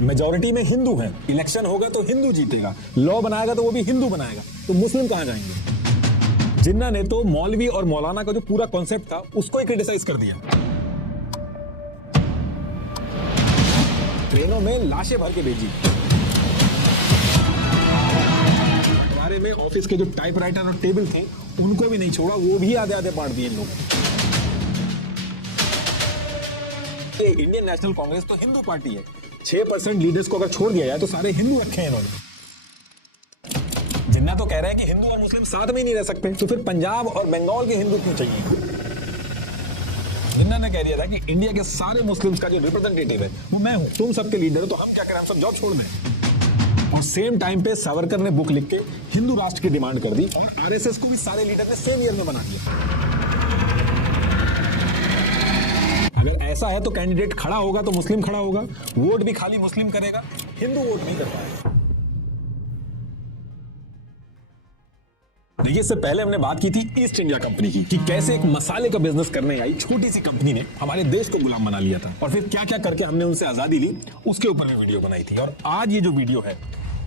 Majority में हिंदू है, election होगा तो हिंदू जीतेगा, लॉ बनाएगा तो वो भी हिंदू बनाएगा, तो मुस्लिम कहां जाएंगे? जिन्ना ने तो मौलवी और मौलाना का जो पूरा कॉन्सेप्ट था उसको ही क्रिटिसाइज कर दिया। ट्रेनों में लाशें भर के भेजी, हमारे में ऑफिस के जो टाइपराइटर और टेबल थे उनको भी नहीं छोड़ा, वो भी आधे आधे बांट दिए इन लोगों ने। इंडियन नेशनल कांग्रेस तो हिंदू पार्टी है, 6% लीडर्स को अगर छोड़ दिया जाए तो सारे हिंदू रखे हैं इन्होंने। जिन्ना तो कह रहे हैं कि हिंदू और मुस्लिम साथ में ही नहीं रह सकते, तो फिर पंजाब और बंगाल के हिंदू क्यों चाहिए? जिन्ना ने कह दिया था कि इंडिया के सारे मुस्लिम्स का जो रिप्रेजेंटेटिव है वो मैं हूं, तुम सबके लीडर हो, तो हम क्या करें, हम सब जॉब छोड़ दें। और सेम टाइम पे सावरकर ने बुक लिख के हिंदू राष्ट्र की डिमांड कर दी और आरएसएस को भी सारे लीडर ने सेम ईयर में बना दिया। अगर ऐसा है तो कैंडिडेट खड़ा होगा तो मुस्लिम खड़ा होगा, वोट भी खाली मुस्लिम करेगा, हिंदू वोट नहीं कर पाएगा। देखिए, इससे पहले हमने बात की थी ईस्ट इंडिया कंपनी की, कि कैसे एक मसाले का बिजनेस करने आई छोटी सी कंपनी ने हमारे देश को गुलाम बना लिया था और फिर क्या क्या करके हमने उनसे आजादी ली, उसके ऊपर भी वीडियो बनाई थी। और आज ये जो वीडियो है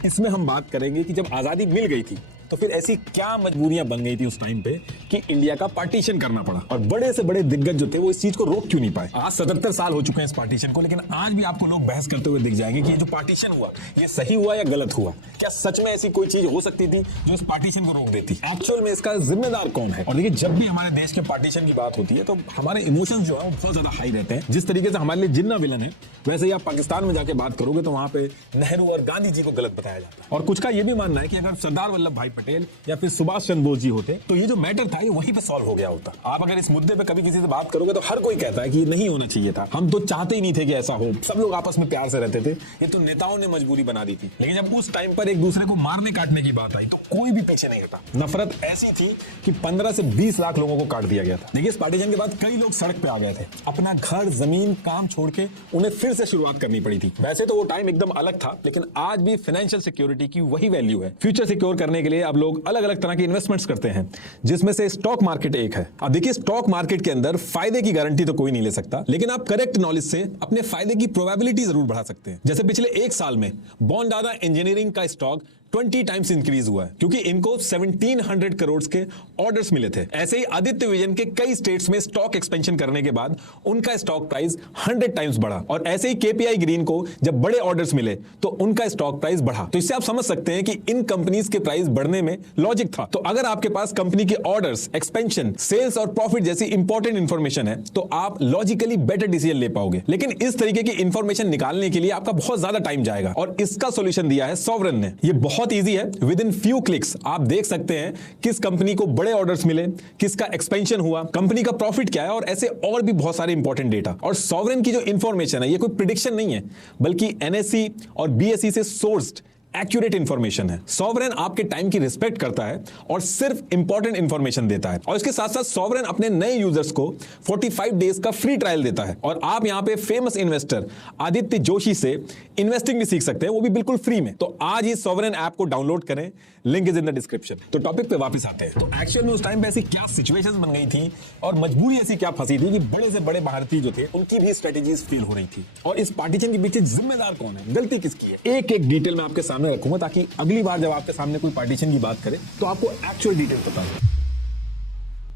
इसमें हम बात करेंगे कि जब आजादी मिल गई थी तो फिर ऐसी क्या मजबूरियां बन गई थी उस टाइम पे कि इंडिया का पार्टीशन करना पड़ा, और बड़े से बड़े दिग्गज जो थे वो इस चीज को रोक क्यों नहीं पाए। आज 77 साल हो चुके हैं इस पार्टीशन को, लेकिन आज भी आपको लोग बहस करते हुए दिख जाएंगे कि ये जो पार्टीशन हुआ ये सही हुआ या गलत हुआ, क्या सच में ऐसी कोई चीज हो सकती थी जो इस पार्टीशन को रोक देती, एक्चुअल में इसका जिम्मेदार कौन है। और देखिए, जब भी हमारे देश के पार्टीशन की बात होती है तो हमारे इमोशंस जो है वो बहुत ज्यादा हाई रहते हैं। जिस तरीके से हमारे लिए जिन्ना विलन है, वैसे ही आप पाकिस्तान में जाके बात करोगे तो वहां पे नेहरू और गांधी जी को गलत बताया जाता है। और कुछ का ये भी मानना है कि अगर सरदार वल्लभ भाई पटेल या फिर सुभाष चंद्र बोस जी होते तो ये जो मैटर था ये वहीं पे सॉल्व हो गया होता। आप अगर इस मुद्दे पे कभी किसी से बात करोगे तो हर कोई कहता है कि नहीं होना चाहिए था, हम तो चाहते ही नहीं थे कि ऐसा हो, सब लोग आपस में प्यार से रहते थे, ये तो नेताओं ने मजबूरी बना दी थी। लेकिन जब उस टाइम पर एक दूसरे को मारने काटने की बात आई तो कोई भी पीछे नहीं हटा। नफरत ऐसी थी कि 15 से 20 लाख लोगों को काट दिया गया था। देखिए, इस पार्टीशन के बाद कई लोग सड़क पे आ गए थे, अपना घर जमीन काम छोड़ के उन्हें फिर से शुरुआत करनी पड़ी थी। वैसे तो वो टाइम एकदम अलग था, लेकिन आज भी फाइनेंशियल सिक्योरिटी की वही वैल्यू है। फ्यूचर सिक्योर करने के लिए अब लोग अलग अलग तरह के इन्वेस्टमेंट्स करते हैं, जिसमें से स्टॉक मार्केट एक है। अब देखिए, स्टॉक मार्केट के अंदर फायदे की गारंटी तो कोई नहीं ले सकता, लेकिन आप करेक्ट नॉलेज से अपने फायदे की प्रोबेबिलिटी जरूर बढ़ा सकते हैं। जैसे पिछले एक साल में बॉन्डाना इंजीनियरिंग का स्टॉक 20 टाइम्स इंक्रीज हुआ है, क्योंकि इनको 1700 करोड़ के ऑर्डर्स मिले थे। ऐसे ही आदित्य विजन के कई स्टेट्स में स्टॉक एक्सपेंशन करने के बाद उनका स्टॉक प्राइस 100 टाइम्स बढ़ा, और ऐसे ही केपीआई ग्रीन को जब बड़े ऑर्डर्स मिले तो उनका स्टॉक प्राइस बढ़ा। तो इससे आप समझ सकते हैं कि इन कंपनीज के प्राइस बढ़ने में लॉजिक था। तो अगर आपके पास कंपनी के ऑर्डर्स, एक्सपेंशन, सेल्स और प्रॉफिट जैसी इंपॉर्टेंट इंफॉर्मेशन है तो आप लॉजिकली बेटर डिसीजन ले पाओगे। लेकिन इस तरीके की इंफॉर्मेशन निकालने के लिए आपका बहुत ज्यादा टाइम जाएगा, और इसका सोल्यूशन दिया है सॉवरेन ने। ये बहुत ईजी है, विद इन फ्यू क्लिक्स आप देख सकते हैं किस कंपनी को बड़े ऑर्डर्स मिले, किसका एक्सपेंशन हुआ, कंपनी का प्रॉफिट क्या है, और ऐसे और भी बहुत सारे इंपॉर्टेंट डेटा। और सॉवरेन की जो इंफॉर्मेशन है ये कोई प्रिडिक्शन नहीं है, बल्कि एनएसई और बीएसई से सोर्स्ड एक्यूरेट इंफॉर्मेशन है। सॉवरेन आपके टाइम की रिस्पेक्ट करता है और सिर्फ इंपॉर्टेंट इंफॉर्मेशन देता है। और इसके साथ साथ सॉवरेन अपने नए यूजर्स को 45 डेज का फ्री ट्रायल देता है, और आप यहां पे फेमस इन्वेस्टर आदित्य जोशी से इन्वेस्टिंग भी सीख सकते हैं, वो भी बिल्कुल फ्री में। तो आज ही सॉवरेन ऐप को डाउनलोड करें, link is in the description. तो टॉपिक पे वापस आते हैं। तो एक्चुअल में उस टाइम पे ऐसी क्या सिचुएशंस बन गई थी और मजबूरी ऐसी क्या फंसी थी कि बड़े से बड़े भारतीय जो थे उनकी भी स्ट्रेटेजीज फेल हो रही थी। और इस पार्टीशन के पीछे जिम्मेदार कौन है, गलती किसकी है, एक एक डिटेल में आपके सामने रखूंगा, ताकि अगली बार जब आपके सामने कोई पार्टीशन की बात करे तो आपको एक्चुअल डिटेल पता हो।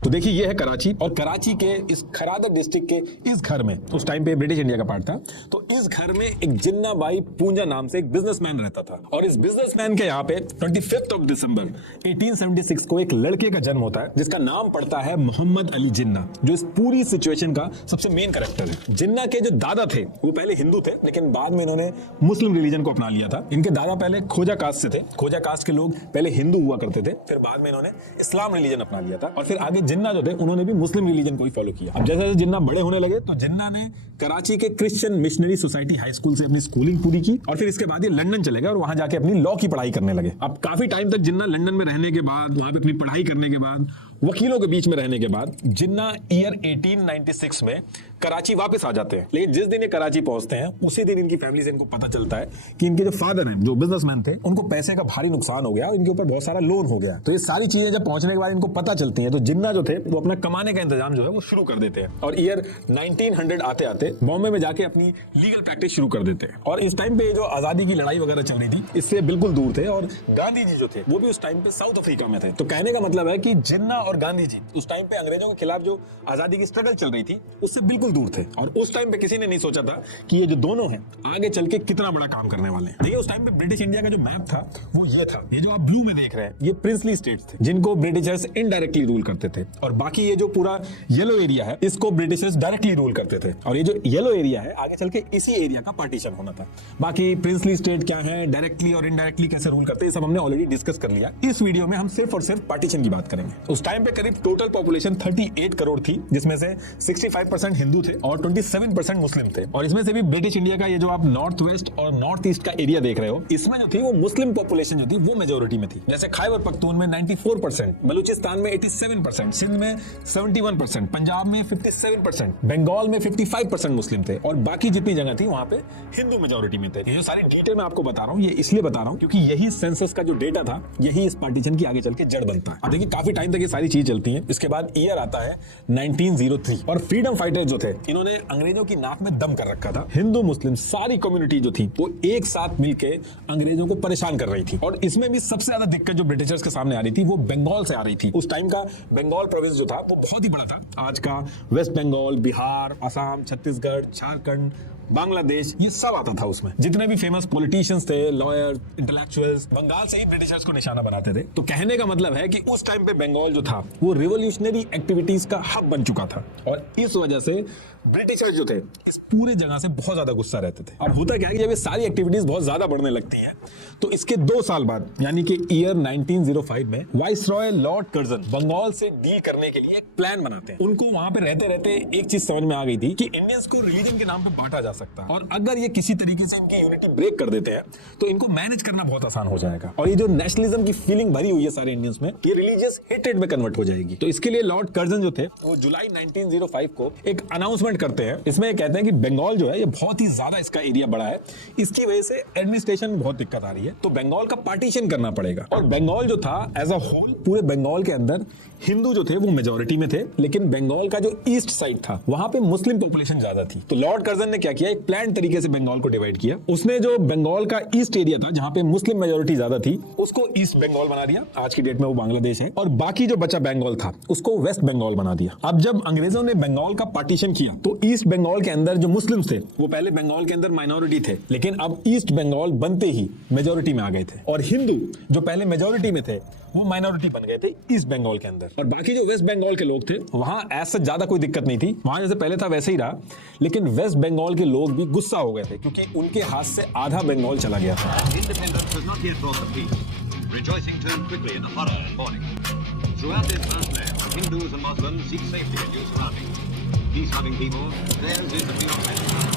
तो देखिए, ये है कराची, और कराची के इस खरादर डिस्ट्रिक्ट के इस घर में, उस टाइम पे ब्रिटिश इंडिया का पार्ट था, तो इस घर में एक जिन्ना बाई पूंजा नाम से एक बिजनेसमैन रहता था। और इस बिजनेसमैन के यहाँ पे 25 दिसंबर 1876 को एक लड़के का जन्म होता है जिसका नाम पड़ता है मोहम्मद अली जिन्ना, जो इस पूरी सिचुएशन का सबसे मेन कैरेक्टर है। जिन्ना के जो दादा थे वो पहले हिंदू थे, लेकिन बाद में इन्होंने मुस्लिम रिलीजन को अपना लिया था। इनके दादा पहले खोजा कास्ट से थे, खोजा कास्ट के लोग पहले हिंदू हुआ करते थे, फिर बाद में इन्होंने इस्लाम रिलीजन अपना लिया था, और फिर आगे जिन्ना जो थे उन्होंने भी मुस्लिम रिलीजन को ही फॉलो किया। अब जैसे जैसे जिन्ना बड़े होने लगे तो जिन्ना ने कराची के Christian missionary society high school से अपनी स्कूलिंग पूरी की, और फिर इसके बाद ये लंदन चले गए और वहां जाके अपनी लॉ की पढ़ाई करने लगे। अब काफी टाइम तक जिन्ना लंदन में रहने के बाद, वहां पे अपनी पढ़ाई करने के बाद वकीलों के बीच में रहने के बाद जिन्ना ईयर 1896 में कराची वापस आ जाते हैं। लेकिन जिस दिन ये कराची पहुंचते हैं उसी दिन इनकी फैमिली से इनको पता चलता है कि इनके जो फादर हैं, जो बिजनेसमैन थे, उनको पैसे का भारी नुकसान हो गया और इनके ऊपर बहुत सारा लोन हो गया। तो ये सारी चीजें जब पहुंचने के बाद इनको पता चलती हैं तो जिन्ना जो थे वो अपना कमाने का इंतजाम जो है वो शुरू कर देते हैं और ईयर 1900 आते आते बॉम्बे में जाके अपनी लीगल प्रैक्टिस शुरू कर देते हैं। और इस टाइम पे जो आजादी की लड़ाई वगैरह चल रही थी इससे बिल्कुल दूर थे और गांधी जी जो थे वो भी उस टाइम पे साउथ अफ्रीका में थे। तो कहने का मतलब है कि जिन्ना और गांधी जी उस टाइम पे अंग्रेजों के खिलाफ जो आजादी की स्ट्रगल चल रही थी उससे बिल्कुल दूर थे और उस टाइम पे किसी ने नहीं सोचा था कि ये जो दोनों हैं आगे चल के कितना बड़ा काम करने वाले हैं। देखिए उस टाइम पे ब्रिटिश इंडिया का जो मैप था वो ये था। ये जो आप ब्लू में देख रहे हैं ये प्रिंसली स्टेट्स थे जिनको ब्रिटिशर्स इनडायरेक्टली रूल करते थे और बाकी ये जो पूरा येलो एरिया है इसको ब्रिटिशर्स डायरेक्टली रूल करते थे और ये जो येलो एरिया है आगे चल के इसी एरिया का पार्टीशन होना था। बाकी प्रिंसली स्टेट क्या है, डायरेक्टली और इनडायरेक्टली कैसे रूल करते हैं, सब हमने ऑलरेडी डिस्कस कर लिया। इस वीडियो में हम सिर्फ और सिर्फ पार्टीशन की बात करेंगे। उस टाइम पे करीब टोटल पॉपुलेशन 38 करोड़ थी जिसमें से 65% हिंदू थे और 27% मुस्लिम थे। और इसमें से भी ब्रिटिश इंडिया का ये जो आप नॉर्थ वेस्ट और नॉर्थ ईस्ट का एरिया देख रहे हो इसमें जो थी वो मुस्लिम पॉपुलेशन जो थी वो मेजोरिटी में थी। जैसे खैबर पख्तून में 94%, बलूचिस्तान में 87%, सिंध में 71%, पंजाब में 57%, बंगाल में 55% मुस्लिम थे और बाकी जितनी जगह थी वहां पे हिंदू मेजोरिटी में थे। ये जो सारी डिटेल मैं आपको बता रहा हूँ ये इसलिए बता रहा हूँ क्योंकि यही सेंसस का जो डेटा था यही इस पार्टीशन की आगे चल के जड़ बनता है। देखिए काफी टाइम तक ये सारी चीज चलती है। इसके बाद ईयर आता है 1903 और फ्रीडम फाइटर्स जो थे इन्होंने अंग्रेजों की नाक में दम कर रखा था। हिंदू मुस्लिम सारी कम्युनिटी जो थी वो एक साथ मिलके अंग्रेजों को परेशान कर रही थी और इसमें भी सबसे ज्यादा दिक्कत जो ब्रिटिशर्स के सामने आ रही थी वो बंगाल से आ रही थी। उस टाइम का बंगाल प्रोविंस जो था वो बहुत ही बड़ा था। आज का वेस्ट बंगाल, बिहार, असम, छत्तीसगढ़, झारखंड, बांग्लादेश ये सब आता था उसमें। जितने भी फेमस पॉलिटिशियंस थे, लॉयर, इंटेलेक्चुअल्स बंगाल से ही ब्रिटिशर्स को निशाना बनाते थे। तो कहने का मतलब है कि उस टाइम पे बंगाल जो था वो रिवॉल्यूशनरी एक्टिविटीज का हब बन चुका था और इस वजह से ब्रिटिशर्स जो थे इस पूरे जगह से बहुत ज्यादा गुस्सा रहते थे। अब होता क्या है कि जब ये सारी एक्टिविटीज बहुत ज्यादा बढ़ने लगती हैं तो इसके 2 साल बाद यानी कि ईयर 1905 में वाइसरॉय लॉर्ड कर्जन बंगाल से डील करने के लिए एक प्लान बनाते हैं। उनको वहां पे रहते रहते एक चीज समझ में आ गई थी कि इंडियंस को रिलीजन के नाम पे बांटा जा सकता है और अगर ये किसी तरीके से इनकी यूनिटी ब्रेक कर देते हैं तो इनको मैनेज करना बहुत आसान हो जाएगा और ये जो नेशनलिज्म की फीलिंग भरी हुई है सारे इंडियंस में ये रिलीजियस हेट्रेड में कन्वर्ट हो जाएगी। तो इसके लिए लॉर्ड कर्जन जो थे वो जुलाई 1905 को एक अनाउंसमेंट करते हैं। इसमें कहते हैं कि बंगाल जो है ये बहुत ही ज्यादा इसका एरिया बड़ा है, इसकी वजह से एडमिनिस्ट्रेशन में बहुत दिक्कत आ रही है तो बंगाल का पार्टीशन करना पड़ेगा। और बंगाल जो था एज अ होल पूरे बंगाल के अंदर हिंदू जो थे वो मेजोरिटी में थे लेकिन बंगाल का जो ईस्ट साइड था वहां पे मुस्लिम पॉपुलेशन ज्यादा थी। तो लॉर्ड कर्जन ने क्या किया, एक प्लान तरीके से बंगाल को डिवाइड किया। उसने जो बंगाल का ईस्ट एरिया था जहां पे मुस्लिम मेजोरिटी ज्यादा थी उसको ईस्ट बंगाल बना दिया, आज की डेट में वो बांग्लादेश है, और बाकी जो बचा बंगाल था उसको वेस्ट बंगाल बना दिया। अब जब अंग्रेजों ने बंगाल का पार्टीशन किया तो ईस्ट बंगाल के अंदर जो मुस्लिम्स थे वो पहले बंगाल के अंदर माइनॉरिटी थे लेकिन अब ईस्ट बंगाल बनते ही मेजोरिटी में आ गए थे और हिंदू जो पहले मेजोरिटी में थे वो माइनॉरिटी बन गए थे ईस्ट बंगाल के अंदर। और बाकी जो वेस्ट बंगाल के लोग थे वहां ऐसा ज्यादा कोई दिक्कत नहीं थी, वहां जैसे पहले था वैसे ही रहा, लेकिन वेस्ट बंगाल के लोग भी गुस्सा हो गए थे क्योंकि उनके हाथ से आधा बंगाल चला गया था।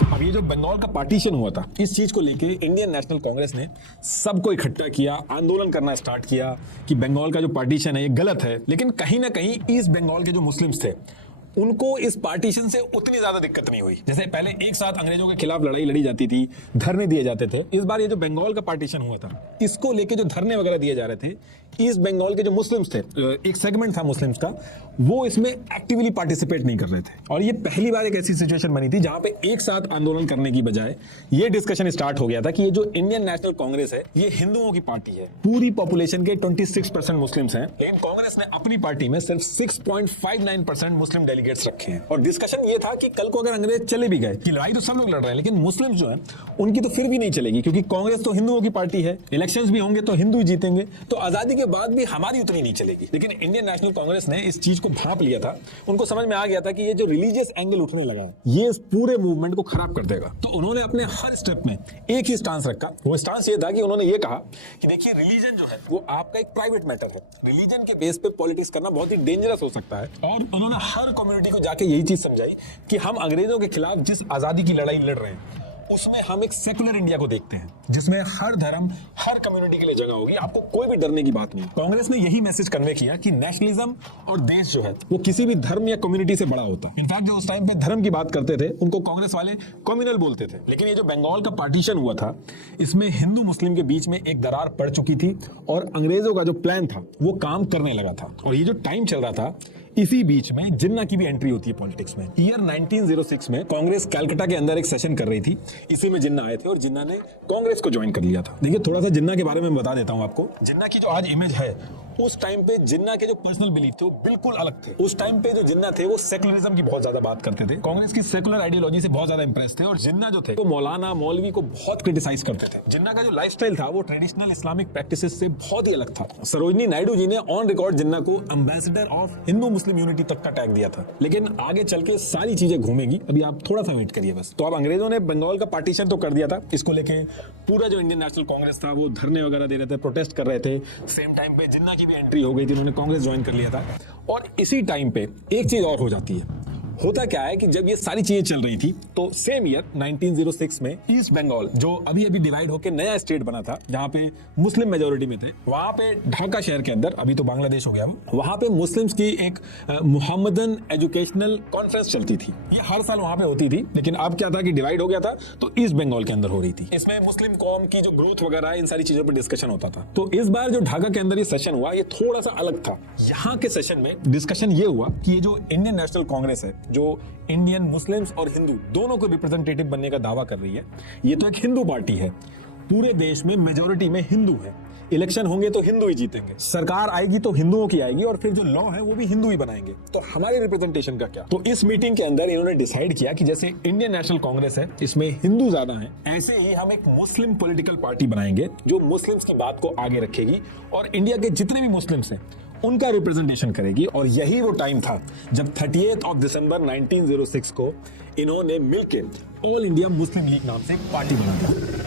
अब ये जो बंगाल का पार्टीशन हुआ था इस चीज को लेके इंडियन नेशनल कांग्रेस ने सबको इकट्ठा किया, आंदोलन करना स्टार्ट किया कि बंगाल का जो पार्टीशन है ये गलत है। लेकिन कहीं ना कहीं ईस्ट बंगाल के जो मुस्लिम्स थे उनको इस पार्टीशन से उतनी ज्यादा दिक्कत नहीं हुई। जैसे पहले एक साथ अंग्रेजों के खिलाफ लड़ाई लड़ी जाती थी, धरने दिए जाते थे, इस बार ये जो बंगाल का पार्टीशन हुआ था इसको लेके जो धरने वगैरह दिए जा रहे थे ईस्ट बंगाल के जो मुस्लिम्स थे, एक सेगमेंट था मुस्लिम्स का, वो इसमें एक्टिवली पार्टिसिपेट नहीं कर रहे थे। और ये पहली बार एक ऐसी सिचुएशन बनी थी जहां पे एक साथ आंदोलन करने की बजाय ये डिस्कशन स्टार्ट हो गया था कि ये जो इंडियन नेशनल कांग्रेस है ये हिंदुओं की पार्टी है। पूरी पॉपुलेशन के 26% मुस्लिम्स हैं लेकिन कांग्रेस ने अपनी पार्टी में सिर्फ 6.59% मुस्लिम डेलीगेट्स रखे हैं। और डिस्कशन ये था कि कल को अगर अंग्रेज चले भी गए कि लड़ाई तो सब लोग लड़ रहे हैं लेकिन मुस्लिम जो है उनकी तो फिर भी नहीं चलेगी क्योंकि कांग्रेस तो हिंदुओं की पार्टी है, इलेक्शंस भी होंगे तो हिंदू जीतेंगे, तो आजादी के बाद भी हमारी उतनी नहीं चलेगी। लेकिन इंडियन नेशनल कांग्रेस ने इस चीज को भांप लिया था, उनको समझ में आ गया था कि ये जो रिलीजियस एंगल उठने लगा ये इस पूरे मूवमेंट को खराब कर देगा। तो उन्होंने अपने हर स्टेप में एक ही स्टांस रखा। वो स्टांस ये था कि उन्होंने ये कहा कि देखिए रिलीजन जो है वो आपका एक प्राइवेट मैटर है, रिलीजन के बेस पे पॉलिटिक्स करना बहुत ही डेंजरस हो सकता है। और उन्होंने हर कम्युनिटी को जाके यही चीज समझाई कि हम अंग्रेजों के खिलाफ जिस आजादी की लड़ाई लड़ रहे हैं उसमें हम एक सेकुलर इंडिया को देखते हैं जिसमें हर धर्म, हर कम्युनिटी के लिए जगह होगी, आपको कोई भी डरने की बात नहीं। कांग्रेस ने यही मैसेज कन्वे किया कि नेशनलिज्म और देश जो है वो किसी भी धर्म या कम्युनिटी से बड़ा होता है। इनफैक्ट जो उस टाइम पे धर्म की बात करते थे उनको कांग्रेस वाले कम्युनल बोलते थे। लेकिन ये जो बंगाल का पार्टीशन हुआ था, इसमें हिंदू मुस्लिम के बीच में एक दरार पड़ चुकी थी और अंग्रेजों का जो प्लान था वो काम करने लगा था। और ये जो टाइम चल रहा था, इसी बीच में जिन्ना की भी एंट्री होती है पॉलिटिक्स में। ईयर 1906 में कांग्रेस कलकत्ता के अंदर एक सेशन कर रही थी, इसी में जिन्ना आए थे और जिन्ना ने कांग्रेस को ज्वाइन कर लिया था। देखिए थोड़ा सा जिन्ना के बारे में बता देता हूं आपको। जिन्ना की जो आज इमेज है, उस टाइम पे जिन्ना के जो पर्सनल बिलीफ थे वो बिल्कुल अलग थे। उस टाइम पे जो जिन्ना थे वो सेकुलरिज्म की बहुत ज्यादा बात करते थे, कांग्रेस की सेकुलर आइडियोलॉजी से बहुत ज्यादा इंप्रेस थे। और जिन्ना जो थे वो मौलाना मौलवी को बहुत क्रिटिसाइज करते थे। जिन्ना का जो लाइफस्टाइल था वो ट्रेडिशनल इस्लामिक प्रैक्टिसेस से बहुत ही अलग था। सरोजनी नायडू जी ने ऑन रिकॉर्ड जिन्ना को ambassador of Hindu Muslim unity तक का टैग दिया था। लेकिन आगे चल के सारी चीजें घूमेगी, अभी आप थोड़ा सा वेट करिए बस। तो अब अंग्रेजों ने बंगाल का पार्टीशन तो कर दिया था, इसको लेके पूरा जो इंडियन नेशनल कांग्रेस था वो धरने वगैरह दे रहे थे, प्रोटेस्ट कर रहे थे। सेम टाइम पे जिन्ना की भी एंट्री हो गई थी, उन्होंने कांग्रेस ज्वाइन कर लिया था। और इसी टाइम पे एक चीज और हो जाती है। होता क्या है कि जब ये सारी चीजें चल रही थी तो सेम ईयर 1906 में ईस्ट बंगाल जो अभी अभी डिवाइड होकर नया स्टेट बना था, जहां पे मुस्लिम मेजोरिटी में थे, वहां पे ढाका शहर के अंदर, अभी तो बांग्लादेश हो गया वो, वहां पे मुस्लिम्स की एक मुहम्मदन एजुकेशनल कॉन्फ्रेंस चलती थी। ये हर साल वहां पे होती थी, लेकिन अब क्या था कि डिवाइड हो गया था तो ईस्ट बंगाल के अंदर हो रही थी। इसमें मुस्लिम कौम की जो ग्रोथ वगैरह इन सारी चीजों पर डिस्कशन होता था। तो इस बार जो ढाका के अंदर ये सेशन हुआ, ये थोड़ा सा अलग था। यहाँ के सेशन में डिस्कशन ये हुआ कि ये जो इंडियन नेशनल कांग्रेस है, जो इंडियन मुस्लिम्स और हिंदू दोनों को रिप्रेजेंटेटिव बनने का दावा कर रही है, ये तो एक हिंदू पार्टी है, पूरे देश में मेजोरिटी में हिंदू है, इलेक्शन होंगे तो हिंदू ही जीतेंगे, सरकार आएगी तो हिंदुओं की आएगी और फिर जो लॉ है वो भी हिंदू ही बनाएंगे, तो हमारे रिप्रेजेंटेशन का क्या। तो इस मीटिंग के अंदर इन्होंने डिसाइड किया कि जैसे इंडियन नेशनल कांग्रेस है, इसमें हिंदू ज्यादा है, ऐसे ही हम एक मुस्लिम पॉलिटिकल पार्टी बनाएंगे जो मुस्लिम्स की बात को आगे रखेगी और इंडिया के जितने भी मुस्लिम्स हैं उनका रिप्रेजेंटेशन करेगी। और यही वो टाइम था जब 30 दिसंबर 1906 को इन्होंने मिलकर ऑल इंडिया मुस्लिम लीग नाम से एक पार्टी बना दी।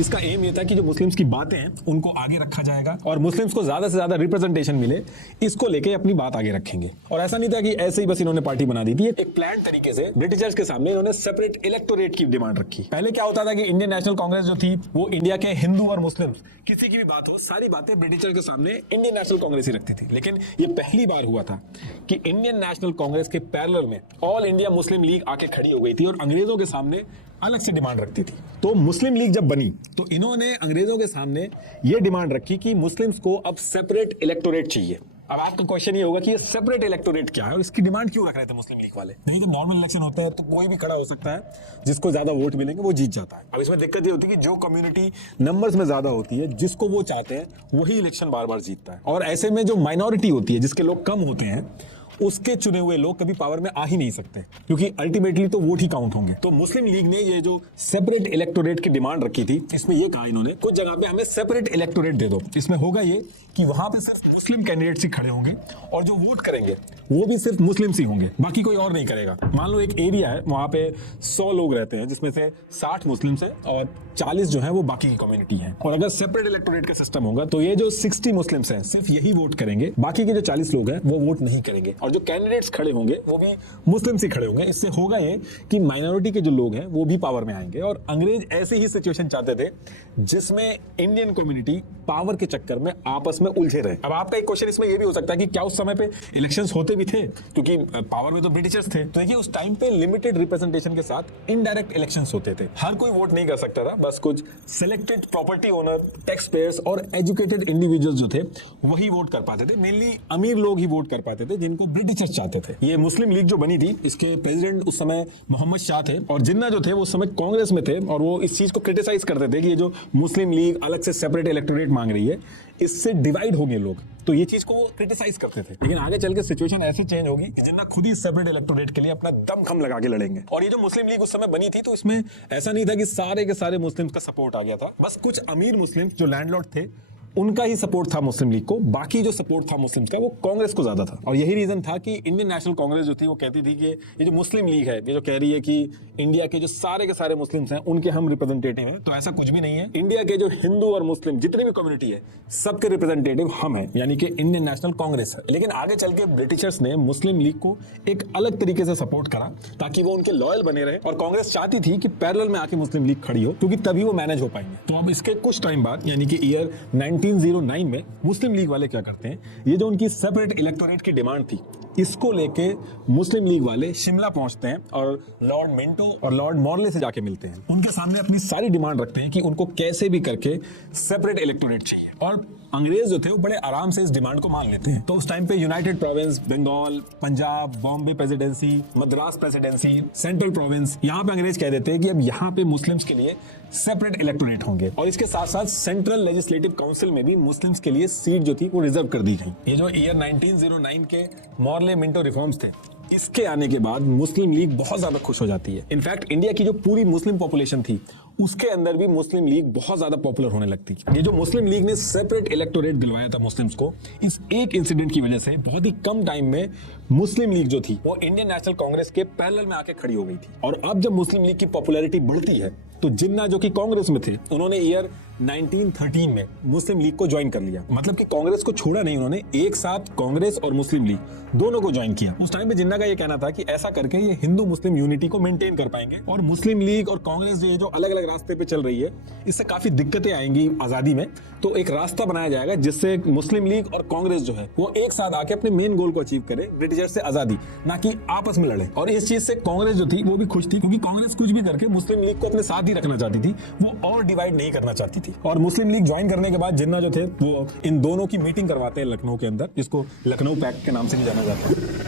इसका एम ये था कि जो मुस्लिम्स की बातें हैं उनको आगे रखा जाएगा और मुस्लिम्स को ज्यादा से ज्यादा रिप्रेजेंटेशन मिले, इसको लेके अपनी बात आगे रखेंगे। और ऐसा नहीं था कि ऐसे ही बस इन्होंने पार्टी बना दी थी, एक प्लान तरीके से ब्रिटिशर्स के सामने इन्होंने सेपरेट इलेक्टोरेट की डिमांड रखी। पहले क्या होता था कि इंडियन नेशनल कांग्रेस जो थी वो इंडिया के हिंदू और मुस्लिम किसी की भी बात हो, सारी बातें ब्रिटिशर्स के सामने इंडियन नेशनल कांग्रेस ही रखती थी। लेकिन ये पहली बार हुआ था कि इंडियन नेशनल कांग्रेस के पैरेलल में ऑल इंडिया मुस्लिम लीग आके खड़ी हो गई थी और अंग्रेजों के सामने अलग से डिमांड रखती थी। तो मुस्लिम लीग जब बनी तो इन्होंने अंग्रेजों के सामने ये डिमांड रखी कि मुस्लिम्स को अब सेपरेट इलेक्टोरेट चाहिए। अब आपका क्वेश्चन ये होगा कि ये सेपरेट इलेक्टोरेट क्या है और इसकी डिमांड क्यों रख रहे थे मुस्लिम लीग वाले। नहीं तो नॉर्मल इलेक्शन होता है तो कोई भी खड़ा हो सकता है, जिसको ज्यादा वोट मिलेंगे वो जीत जाता है। अब इसमें दिक्कत ये होती है कि जो कम्युनिटी नंबर्स में ज्यादा होती है, जिसको वो चाहते हैं वही इलेक्शन बार बार जीतता है। और ऐसे में जो माइनॉरिटी होती है, जिसके लोग कम होते हैं, उसके चुने हुए लोग कभी पावर में आ ही नहीं सकते, क्योंकि अल्टीमेटली तो वोट ही काउंट होंगे। तो मुस्लिम लीग ने ये जो सेपरेट इलेक्टोरेट की डिमांड रखी थी, इसमें ये कहा इन्होंने कुछ जगह पे हमें सेपरेट इलेक्टोरेट दे दो। इसमें होगा ये कि वहां पे सिर्फ मुस्लिम कैंडिडेट्स ही खड़े होंगे और जो वोट करेंगे वो भी सिर्फ मुस्लिम्स ही होंगे, बाकी कोई और नहीं करेगा। मान लो एक एरिया है, वहां पे 100 लोग रहते हैं, जिसमें से 60 मुस्लिम्स हैं और 40 जो है वो बाकी की कम्युनिटी है। और अगर सेपरेट इलेक्टोरेट का सिस्टम होगा तो ये जो 60 मुस्लिम्स हैं सिर्फ यही वोट करेंगे, बाकी के जो 40 लोग हैं वो वोट नहीं करेंगे और जो कैंडिडेट्स खड़े होंगे वो भी मुस्लिम्स ही खड़े होंगे। इससे होगा ये कि माइनॉरिटी के जो लोग हैं वो भी पावर में आएंगे। और अंग्रेज ऐसे ही सिचुएशन चाहते थे जिसमें इंडियन कम्युनिटी पावर के चक्कर में आपस में उलझे रहे। अब आपका एक क्वेश्चन इसमें ये भी हो सकता है कि क्या उस समय पे इलेक्शंस होते भी थे, क्योंकि पावर में तो ब्रिटिशर्स थे। तो देखिए उस टाइम पे लिमिटेड रिप्रेजेंटेशन के साथ इनडायरेक्ट इलेक्शंस होते थे, हर कोई वोट नहीं कर सकता था, बस कुछ selected property owner, tax payers और एजुकेटेड इंडिविजुअल्स जो थे वही वोट कर पाते थे। मेनली अमीर लोग ही वोट कर पाते थे, जिनको ब्रिटिशर्स चाहते थे। ये मुस्लिम लीग जो बनी थी, इसके प्रेसिडेंट उस समय मोहम्मद शाह थे और जिन्ना जो थे वो उस समय कांग्रेस में थे और वो इस चीज को क्रिटिसाइज करते थे कि ये जो मुस्लिम लीग अलग से सेपरेट इलेक्टोरेट मांग रही है, इससे डिवाइड होंगे लोग, तो ये चीज को वो क्रिटिसाइज करते थे। लेकिन आगे चल के सिचुएशन ऐसे चेंज होगी कि जिन्ना खुद ही सेपरेट इलेक्टोरेट के लिए अपना दम खम लगा के लड़ेंगे। और ये जो मुस्लिम लीग उस समय बनी थी तो इसमें ऐसा नहीं था कि सारे के सारे मुस्लिम्स का सपोर्ट आ गया था, बस कुछ अमीर मुस्लिम्स जो लैंडलॉर्ड थे उनका ही सपोर्ट था मुस्लिम लीग को, बाकी जो सपोर्ट था मुस्लिम्स का वो कांग्रेस को ज्यादा था। और यही रीजन था कि इंडियन नेशनल कांग्रेस जो थी वो कहती थी कि ये जो मुस्लिम लीग है, ये जो कह रही है कि इंडिया के जो सारे के सारे मुस्लिम्स हैं उनके हम रिप्रेजेंटेटिव हैं, तो ऐसा कुछ भी नहीं है। इंडिया के जो हिंदू और मुस्लिम जितनी भी कम्युनिटी है सबके रिप्रेजेंटेटिव हम हैं, यानी कि इंडियन नेशनल कांग्रेस है। लेकिन आगे चल के ब्रिटिशर्स ने मुस्लिम लीग को एक अलग तरीके से सपोर्ट करा ताकि वो उनके लॉयल बने रहे, और कांग्रेस चाहती थी कि पैरेलल में आके मुस्लिम लीग खड़ी हो, क्योंकि तभी वो मैनेज हो पाएंगे। तो अब इसके कुछ टाइम बाद यानी कि ईयर 1909 में मुस्लिम लीग वाले क्या करते हैं, ये जो उनकी सेपरेट इलेक्टोरेट की डिमांड थी इसको लेके मुस्लिम लीग वाले शिमला पहुंचते हैं और लॉर्ड मिंटो और लॉर्ड मॉर्ले से जाके मिलते हैं। उनके सामने अपनी सारी डिमांड रखते हैं कि उनको कैसे भी करके सेपरेट इलेक्टोरेट चाहिए, और अंग्रेज जो थे वो बड़े आराम से इस डिमांड को मान लेते हैं। तो उस टाइम पे united province, Bengal, Punjab, Bombay presidency, Madras presidency, central province, यहाँ पे अंग्रेज कह देते हैं कि अब यहाँ पे मुस्लिम्स के लिए सेपरेट इलेक्टोरेट होंगे, और इसके साथ साथ सेंट्रल लेजिस्लेटिव काउंसिल में भी मुस्लिम्स के लिए सीट जो थी वो रिजर्व कर दी गई। ये जो ईयर 1909 के मॉर्ले मिंटो रिफॉर्म्स थे, इसके आने के बाद मुस्लिम लीग बहुत ज्यादा खुश हो जाती है। इनफैक्ट इंडिया की जो पूरी मुस्लिम पॉपुलेशन थी उसके अंदर भी मुस्लिम लीग बहुत ज्यादा पॉपुलर होने लगती है। ये जो मुस्लिम लीग ने सेपरेट इलेक्टोरेट दिलवाया था मुस्लिम्स को, इस एक इंसिडेंट की वजह से बहुत ही कम टाइम में मुस्लिम लीग जो थी वो इंडियन नेशनल कांग्रेस के पैरेलल में आके खड़ी हो गई थी। और अब जब मुस्लिम लीग की पॉपुलैरिटी बढ़ती है तो जिन्ना जो कि कांग्रेस में थे उन्होंने ईयर 1913 में मुस्लिम लीग को ज्वाइन कर लिया। मतलब कि कांग्रेस को छोड़ा नहीं, उन्होंने एक साथ कांग्रेस और मुस्लिम लीग दोनों को ज्वाइन किया। उस टाइम पे जिन्ना का ये कहना था कि ऐसा करके ये हिंदू मुस्लिम यूनिटी को मेंटेन कर पाएंगे, और मुस्लिम लीग और कांग्रेस जो अलग अलग रास्ते पे चल रही है इससे काफी दिक्कतें आएंगी आजादी में, तो एक रास्ता बनाया जाएगा जिससे मुस्लिम लीग और कांग्रेस जो है वो एक साथ आके अपने मेन गोल को अचीव करे, ब्रिटिशर से आजादी, ना कि आपस में लड़े। और इस चीज से कांग्रेस जो थी वो भी खुश थी, क्योंकि कांग्रेस कुछ भी करके मुस्लिम लीग को अपने साथ ही रखना चाहती थी, वो और डिवाइड नहीं करना चाहती थी। और मुस्लिम लीग ज्वाइन करने के बाद जिन्ना जो थे वो इन दोनों की मीटिंग करवाते हैं लखनऊ के अंदर, जिसको लखनऊ पैक्ट के नाम से भी जाना जाता है।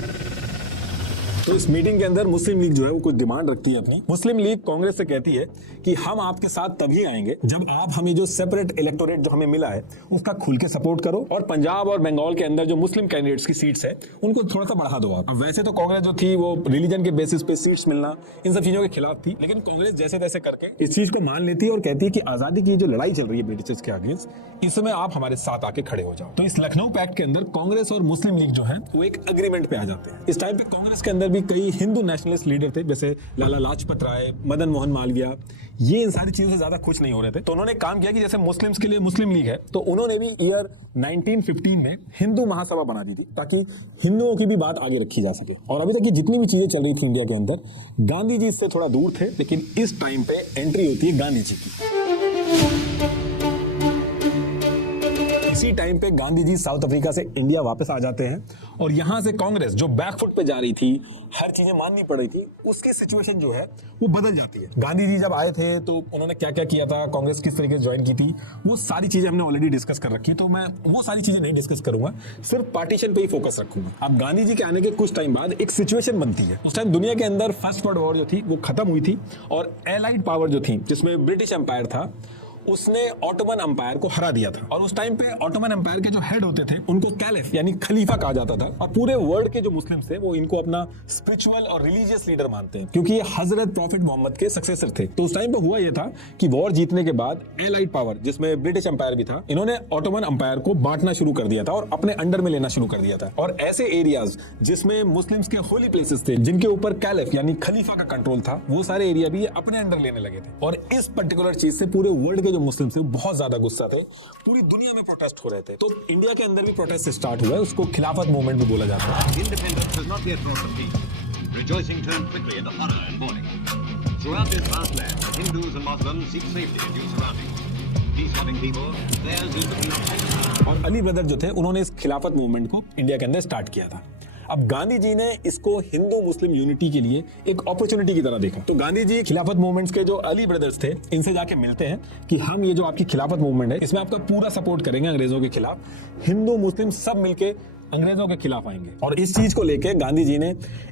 तो इस मीटिंग के अंदर मुस्लिम लीग जो है वो कुछ डिमांड रखती है अपनी। मुस्लिम लीग कांग्रेस से कहती है कि हम आपके साथ तभी आएंगे जब आप हमें जो सेपरेट इलेक्टोरेट जो हमें मिला है उसका खुल के सपोर्ट करो, और पंजाब और बंगाल के अंदर जो मुस्लिम कैंडिडेट्स की सीट्स है उनको थोड़ा सा बढ़ा दो आप। अब वैसे तो कांग्रेस जो थी वो रिलीजन के बेसिस पे सीट्स मिलना इन सब चीजों के खिलाफ थी, लेकिन कांग्रेस जैसे तैसे करके इस चीज को मान लेती है और कहती है कि आजादी की जो लड़ाई चल रही है ब्रिटिशर्स के अगेंस्ट, इसमें आप हमारे साथ आके खड़े हो जाओ। तो इस लखनऊ पैक्ट के अंदर कांग्रेस और मुस्लिम लीग जो है वो एक अग्रीमेंट पे आ जाते हैं। इस टाइम पे कांग्रेस के अंदर भी कई हिंदू नेशनलिस्ट लीडर थे, जैसे लाला लाजपत राय, मदन मोहन मालवीय, ये इन सारी चीजों से ज्यादा खुश नहीं हो रहे थे। तो उन्होंने काम किया कि जैसे मुस्लिम्स के लिए मुस्लिम लीग है, तो उन्होंने भी ईयर 1915 में हिंदू महासभा बना दी थी ताकि हिंदुओं की भी बात आगे रखी जा सके। और अभी तक की जितनी भी चीजें चल रही थी इंडिया के अंदर, गांधी जी इससे थोड़ा दूर थे, लेकिन इस टाइम पे एंट्री होती है गांधी जी की। इसी टाइम पे गांधी जी साउथ अफ्रीका से इंडिया वापस आ जाते हैं, और यहां से कांग्रेस जो बैकफुट पे जा रही थी, हर चीजें माननी पड़ रही थी, उसकी सिचुएशन जो है वो बदल जाती है। गांधी जी जब आए थे तो उन्होंने क्या क्या किया था, कांग्रेस किस तरीके से ज्वाइन की थी, वो सारी चीजें हमने ऑलरेडी डिस्कस कर रखी, तो मैं वो सारी चीजें नहीं डिस्कस करूंगा, सिर्फ पार्टीशन पे ही फोकस रखूंगा। अब गांधी जी के आने के कुछ टाइम बाद एक सिचुएशन बनती है। उस टाइम दुनिया के अंदर फर्स्ट वर्ल्ड वॉर जो थी वो खत्म हुई थी, और एलाइड पावर जो थी जिसमें ब्रिटिश एम्पायर था उसने ऑटोमन एम्पायर को हरा दिया था। और उस टाइम पे ऑटोमन एम्पायर के जो हेड होते थे उनको कैलिफ यानी खलीफा कहा जाता था, और पूरे वर्ल्ड के जो मुस्लिम्स थे वो इनको अपना स्पिरिचुअल और रिलीजियस लीडर मानते हैं, क्योंकि ये हजरत प्रॉफिट मोहम्मद के सक्सेसर थे। तो उस टाइम पे हुआ ये था कि वॉर जीतने के बाद एलाइड पावर जिसमें ब्रिटिश एम्पायर भी था, इन्होंने ऑटोमन एम्पायर को बांटना शुरू कर दिया था और अपने अंडर में लेना शुरू कर दिया था। और ऐसे एरियाज जिसमें मुस्लिम्स के होली प्लेसेस थे, जिनके ऊपर कैलिफ यानी खलीफा का कंट्रोल था, वो सारे एरिया भी अपने अंडर लेने लगे थे। और इस पर्टिकुलर चीज से पूरे वर्ल्ड के जो मुस्लिम्स थे बहुत ज्यादा गुस्सा थे, पूरी दुनिया में प्रोटेस्ट हो रहे थे। तो इंडिया के अंदर भी प्रोटेस्ट स्टार्ट हुआ है, उसको खिलाफत मूवमेंट भी बोला जाता है। Independence has not yet brought them peace. Rejoicing turned quickly into horror and mourning. Throughout this vast land, Hindus and Muslims seek safety in new surroundings. Peace-loving people, theirs is the peace. और Ali brother जो थे उन्होंने इस खिलाफत movement को India के अंदर start किया था। अब गांधी जी ने इसको हिंदू मुस्लिम यूनिटी के लिए एक अपॉर्चुनिटी की तरह देखा। तो गांधी जी खिलाफत मूवमेंट्स के जो अली ब्रदर्स थे इनसे जाके मिलते हैं कि हम ये जो आपकी खिलाफत मूवमेंट है इसमें आपका पूरा सपोर्ट करेंगे अंग्रेजों के खिलाफ, हिंदू मुस्लिम सब मिलके अंग्रेजों के खिलाफ आएंगे। और इस चीज को लेके गांधी जी ने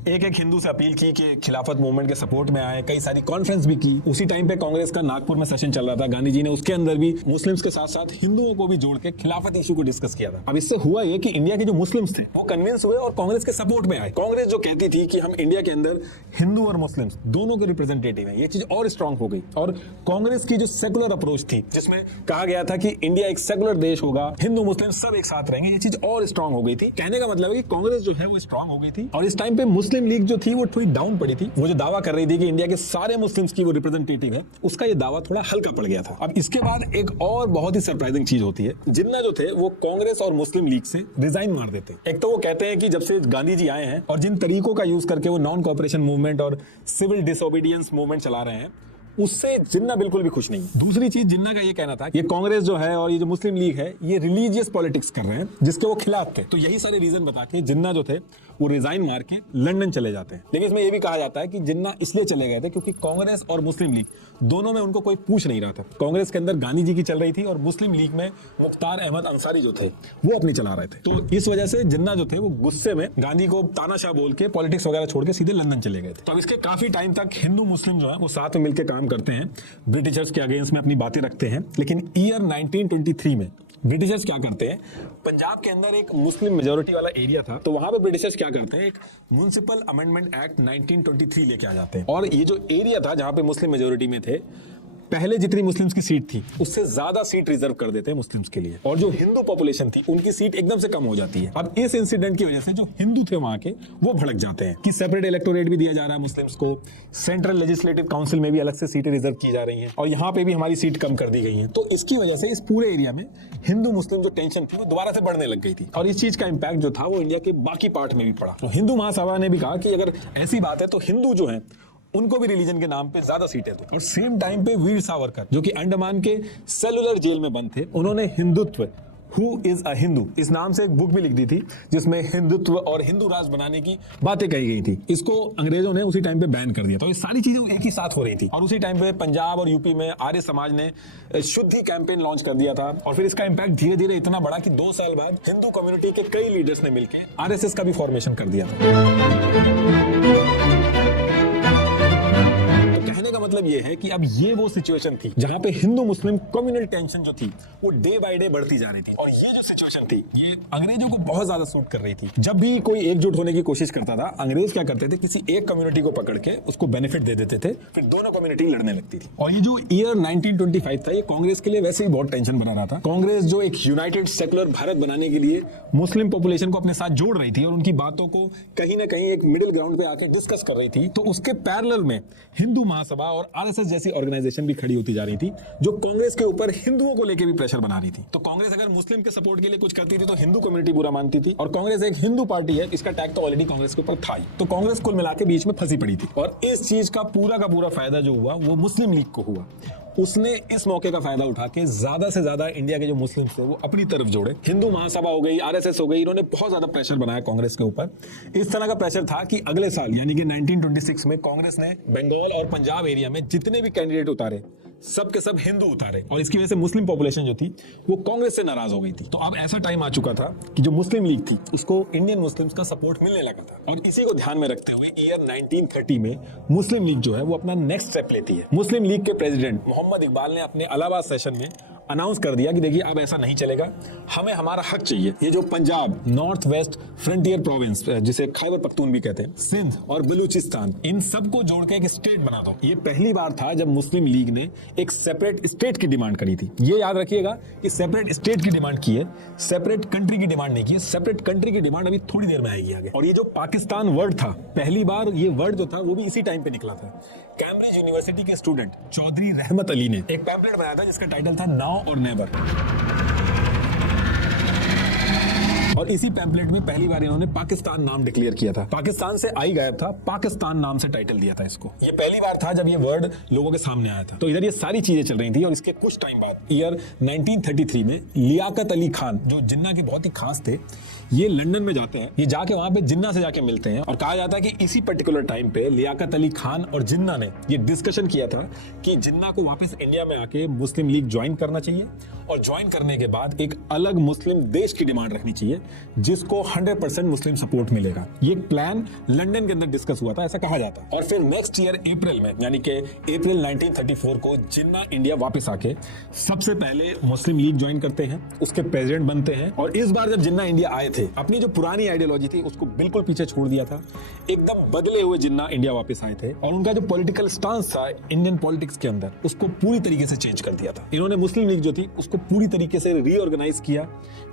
एक एक हिंदू से अपील की कि खिलाफत मूवमेंट के सपोर्ट में आए, कई सारी कॉन्फ्रेंस भी की। उसी टाइम पे कांग्रेस का नागपुर में सेशन चल रहा था, गांधी जी ने उसके अंदर भी मुस्लिम्स के साथ साथ हिंदुओं को भी जोड़ के खिलाफत इशू को डिस्कस किया था। अब इससे हुआ ये कि इंडिया के जो मुस्लिम्स थे वो कन्विंस हुए और कांग्रेस के सपोर्ट में आए। कांग्रेस जो कहती थी कि हम इंडिया के अंदर हिंदू और मुस्लिम्स दोनों के रिप्रेजेंटेटिव हैं, ये चीज और स्ट्रांग हो गई। और कांग्रेस की जो सेकुलर अप्रोच थी, जिसमें कहा गया था कि इंडिया एक सेकुलर देश होगा, हिंदू मुस्लिम सब एक साथ रहेंगे, ये चीज और स्ट्रांग हो गई थी। कहने का मतलब है कि कांग्रेस जो है वो स्ट्रांग हो गई थी। और इस टाइम पे मुस्लिम लीग जो थी वो थोड़ी डाउन पड़ी थी। वो जो दावा कर रही थी कि इंडिया के सारे मुस्लिम्स की वो रिप्रेजेंटेटिव है, उसका ये दावा थोड़ा हल्का पड़ गया था। अब इसके बाद एक और बहुत ही सरप्राइजिंग चीज होती है, जिन्ना जो थे वो कांग्रेस और मुस्लिम लीग से रिजाइन मार देते। एक तो वो कहते हैं कि जब से गांधी जी आए हैं और जिन तरीकों का यूज करके वो नॉन कोऑपरेशन मूवमेंट और सिविल डिसोबीडियंस मूवमेंट चला रहे हैं, उससे जिन्ना बिल्कुल भी खुश नहीं। दूसरी चीज जिन्ना का ये कहना था कि ये कांग्रेस जो है और ये जो मुस्लिम लीग है ये रिलीजियस पॉलिटिक्स कर रहे हैं जिसके वो खिलाफ थे। तो यही सारे रीजन बता के जिन्ना जो थे वो रिजाइन मार के लंदन चले जाते हैं। लेकिन इसमें ये भी कहा जाता है कि जिन्ना इसलिए चले गए थे क्योंकि कांग्रेस और मुस्लिम लीग दोनों में उनको कोई पूछ नहीं रहा था। कांग्रेस के अंदर गांधी जी की चल रही थी और मुस्लिम लीग में मुख्तार अहमद अंसारी जो थे वो अपनी चला रहे थे। तो इस वजह से जिन्ना जो थे वो गुस्से में गांधी को तानाशाह बोल के पॉलिटिक्स वगैरह छोड़ के सीधे लंदन चले गए थे। तो अब इसके काफी टाइम तक हिंदू मुस्लिम जो है वो साथ में मिलकर काम करते हैं, ब्रिटिशर्स के अगेंस्ट में अपनी बातें रखते हैं। लेकिन ईयर 1923 में ब्रिटिशर्स क्या करते हैं, पंजाब के अंदर एक मुस्लिम मेजोरिटी वाला एरिया था, तो वहां पे ब्रिटिशर्स क्या करते हैं, एक म्युनिसिपल अमेंडमेंट एक्ट 1923 लेके आ जाते हैं। और ये जो एरिया था जहां पे मुस्लिम मेजोरिटी में थे, पहले जितनी मुस्लिम्स की सीट थी उससे ज्यादा सीट रिजर्व कर देते हैं मुस्लिम्स के लिए, और जो हिंदू पॉपुलेशन थी उनकी सीट एकदम से कम हो जाती है। अब इस इंसिडेंट की वजह से जो हिंदू थे वहां के वो भड़क जाते हैं कि सेपरेट इलेक्टोरेट भी दिया जा रहा है मुस्लिम्स को, सेंट्रल लेजिस्लेटिव काउंसिल में भी अलग से सीटें रिजर्व की जा रही हैं, और यहाँ पे भी हमारी सीट कम कर दी गई है। तो इसकी वजह से इस पूरे एरिया में हिंदू मुस्लिम जो टेंशन थी वो दोबारा से बढ़ने लग गई थी। और इस चीज का इंपैक्ट जो था वो इंडिया के बाकी पार्ट में भी पड़ा। तो हिंदू महासभा ने भी कहा कि अगर ऐसी बात है तो हिंदू जो है उनको भी रिलीजन के नाम पे ज्यादा सीटें दो। और सेम टाइम पे वीर सावरकर जो कि अंडमान के सेलुलर जेल में बंद थे, उन्होंने Hindutva who is a Hindu इस नाम से एक बुक भी लिख दी थी जिसमें हिंदुत्व और हिंदू राज बनाने की बातें कही गई थी। इसको अंग्रेजों ने उसी टाइम पे बैन कर दिया। तो ये सारी चीजें एक ही साथ हो रही थी। और उसी टाइम पे पंजाब और यूपी में आर्य समाज ने शुद्धि कैंपेन लॉन्च कर दिया था। और फिर इसका इंपैक्ट धीरे धीरे इतना बड़ा कि 2 साल बाद हिंदू कम्युनिटी के कई लीडर्स ने मिलकर आरएसएस का भी फॉर्मेशन कर दिया था। कहने का मतलब ये है कि अब ये वो सिचुएशन थी जहां पे हिंदू मुस्लिम कम्युनल टेंशन जो थी वो डे बाय डे बढ़ती जा रही थी। और ये जो सिचुएशन थी ये अंग्रेजों को बहुत ज्यादा सूट कर रही थी। जब भी कोई एकजुट होने की कोशिश करता था, अंग्रेज क्या करते थे, किसी एक कम्युनिटी को पकड़ के उसको बेनिफिट दे देते थे, फिर दोनों कम्युनिटी लड़ने लगती थी। और ये जो ईयर 1925 था ये कांग्रेस के लिए वैसे ही बहुत टेंशन बना रहा था। कांग्रेस जो एक यूनाइटेड सेकुलर भारत बनाने के लिए मुस्लिम पॉपुलेशन को अपने साथ जोड़ रही थी और उनकी बातों को कहीं ना कहीं एक मिडिल ग्राउंड पे आके डिस्कस कर रही थी, तो उसके पैरेलल में हिंदू महासभा और आरएसएस जैसी ऑर्गेनाइजेशन भी खड़ी होती जा रही थी जो कांग्रेस के ऊपर हिंदुओं को लेकर भी प्रेशर बना रही थी। तो कांग्रेस अगर मुस्लिम के सपोर्ट के लिए कुछ करती थी तो हिंदू कम्युनिटी बुरा मानती थी, और कांग्रेस एक हिंदू पार्टी है, इसका टैग तो ऑलरेडी कांग्रेस के ऊपर था ही। तो कांग्रेस कुल मिला के बीच में फंसी पड़ी थी। और इस चीज का पूरा फायदा जो हुआ वो मुस्लिम लीग को हुआ। उसने इस मौके का फायदा उठा के ज्यादा से ज्यादा इंडिया के जो मुस्लिम थे वो अपनी तरफ जोड़े। हिंदू महासभा हो गई, आरएसएस हो गई, इन्होंने बहुत ज्यादा प्रेशर बनाया कांग्रेस के ऊपर। इस तरह का प्रेशर था कि अगले साल यानी कि 1926 में कांग्रेस ने बंगाल और पंजाब एरिया में जितने भी कैंडिडेट उतारे सब के सब हिंदू उतारे, और इसकी वजह से मुस्लिम पॉपुलेशन जो थी वो कांग्रेस से नाराज हो गई थी। तो अब ऐसा टाइम आ चुका था कि जो मुस्लिम लीग थी उसको इंडियन मुस्लिम्स का सपोर्ट मिलने लगा था। और इसी को ध्यान में रखते हुए ईयर 1930 में मुस्लिम लीग जो है वो अपना नेक्स्ट स्टेप लेती है। मुस्लिम लीग के प्रेसिडेंट मोहम्मद इकबाल ने अपने इलाहाबाद सेशन में अनाउंस कर दिया कि देखिए अब ऐसा नहीं चलेगा, हमें हमारा हक चाहिए। ये जो Punjab, north west frontier province जिसे खैबर पख्तून भी कहते हैं, सिंध और बलूचिस्तान, इन सबको जोड़ के एक स्टेट बना दो। ये पहली बार था जब मुस्लिम लीग ने एक सेपरेट स्टेट की डिमांड करी थी। ये याद रखिएगा कि सेपरेट स्टेट की डिमांड की है, सेपरेट कंट्री की डिमांड नहीं की है। सेपरेट कंट्री की डिमांड अभी थोड़ी देर में आएगी आगे। और ये जो पाकिस्तान वर्ड था, पहली बार ये वर्ड जो था वो भी इसी टाइम पे निकला था। कैम्ब्रिज यूनिवर्सिटी के स्टूडेंट चौधरी रहमत अली ने एक पैम्पलेट बनाया था जिसका टाइटल था नाउ और नेवर। और इसी पैम्पलेट में पहली बार इन्होंने पाकिस्तान नाम डिक्लेयर किया था। पाकिस्तान से आई गायब था, पाकिस्तान नाम से टाइटल दिया था इसको। ये पहली बार था जब ये वर्ड लोगों के सामने आया था। तो इधर ये सारी चीजें चल रही थी। और इसके कुछ टाइम बाद ईयर 1933 में लियाकत अली खान जो जिन्ना के बहुत ही खास थे, ये लंदन में जाते हैं। ये जाके वहां पे जिन्ना से जाके मिलते हैं और कहा जाता है कि इसी पर्टिकुलर टाइम पे लियाकत अली खान और जिन्ना ने ये डिस्कशन किया था कि जिन्ना को वापस इंडिया में आके मुस्लिम लीग ज्वाइन करना चाहिए और ज्वाइन करने के बाद एक अलग मुस्लिम देश की डिमांड रखनी चाहिए जिसको 100% मुस्लिम सपोर्ट मिलेगा। ये प्लान लंदन के अंदर डिस्कस हुआ था, ऐसा कहा जाता है। और फिर नेक्स्ट ईयर अप्रैल में, यानी कि अप्रैल 1934 को जिन्ना इंडिया वापस आके सबसे पहले मुस्लिम लीग ज्वाइन करते हैं, उसके प्रेसिडेंट बनते हैं। और इस बार जब जिन्ना इंडिया आए थे, अपनी जो पुरानी आइडियोलॉजी थी उसको बिल्कुल पीछे छोड़ दिया था, एकदम बदले हुए जिन्ना इंडिया वापस आए थे। और उनका जो पॉलिटिकल स्टांस था इंडियन पॉलिटिक्स के अंदर, उसको पूरी तरीके से चेंज कर दिया था। इन्होंने मुस्लिम लीग जो थी उसको पूरी तरीके से रीऑर्गेनाइज किया,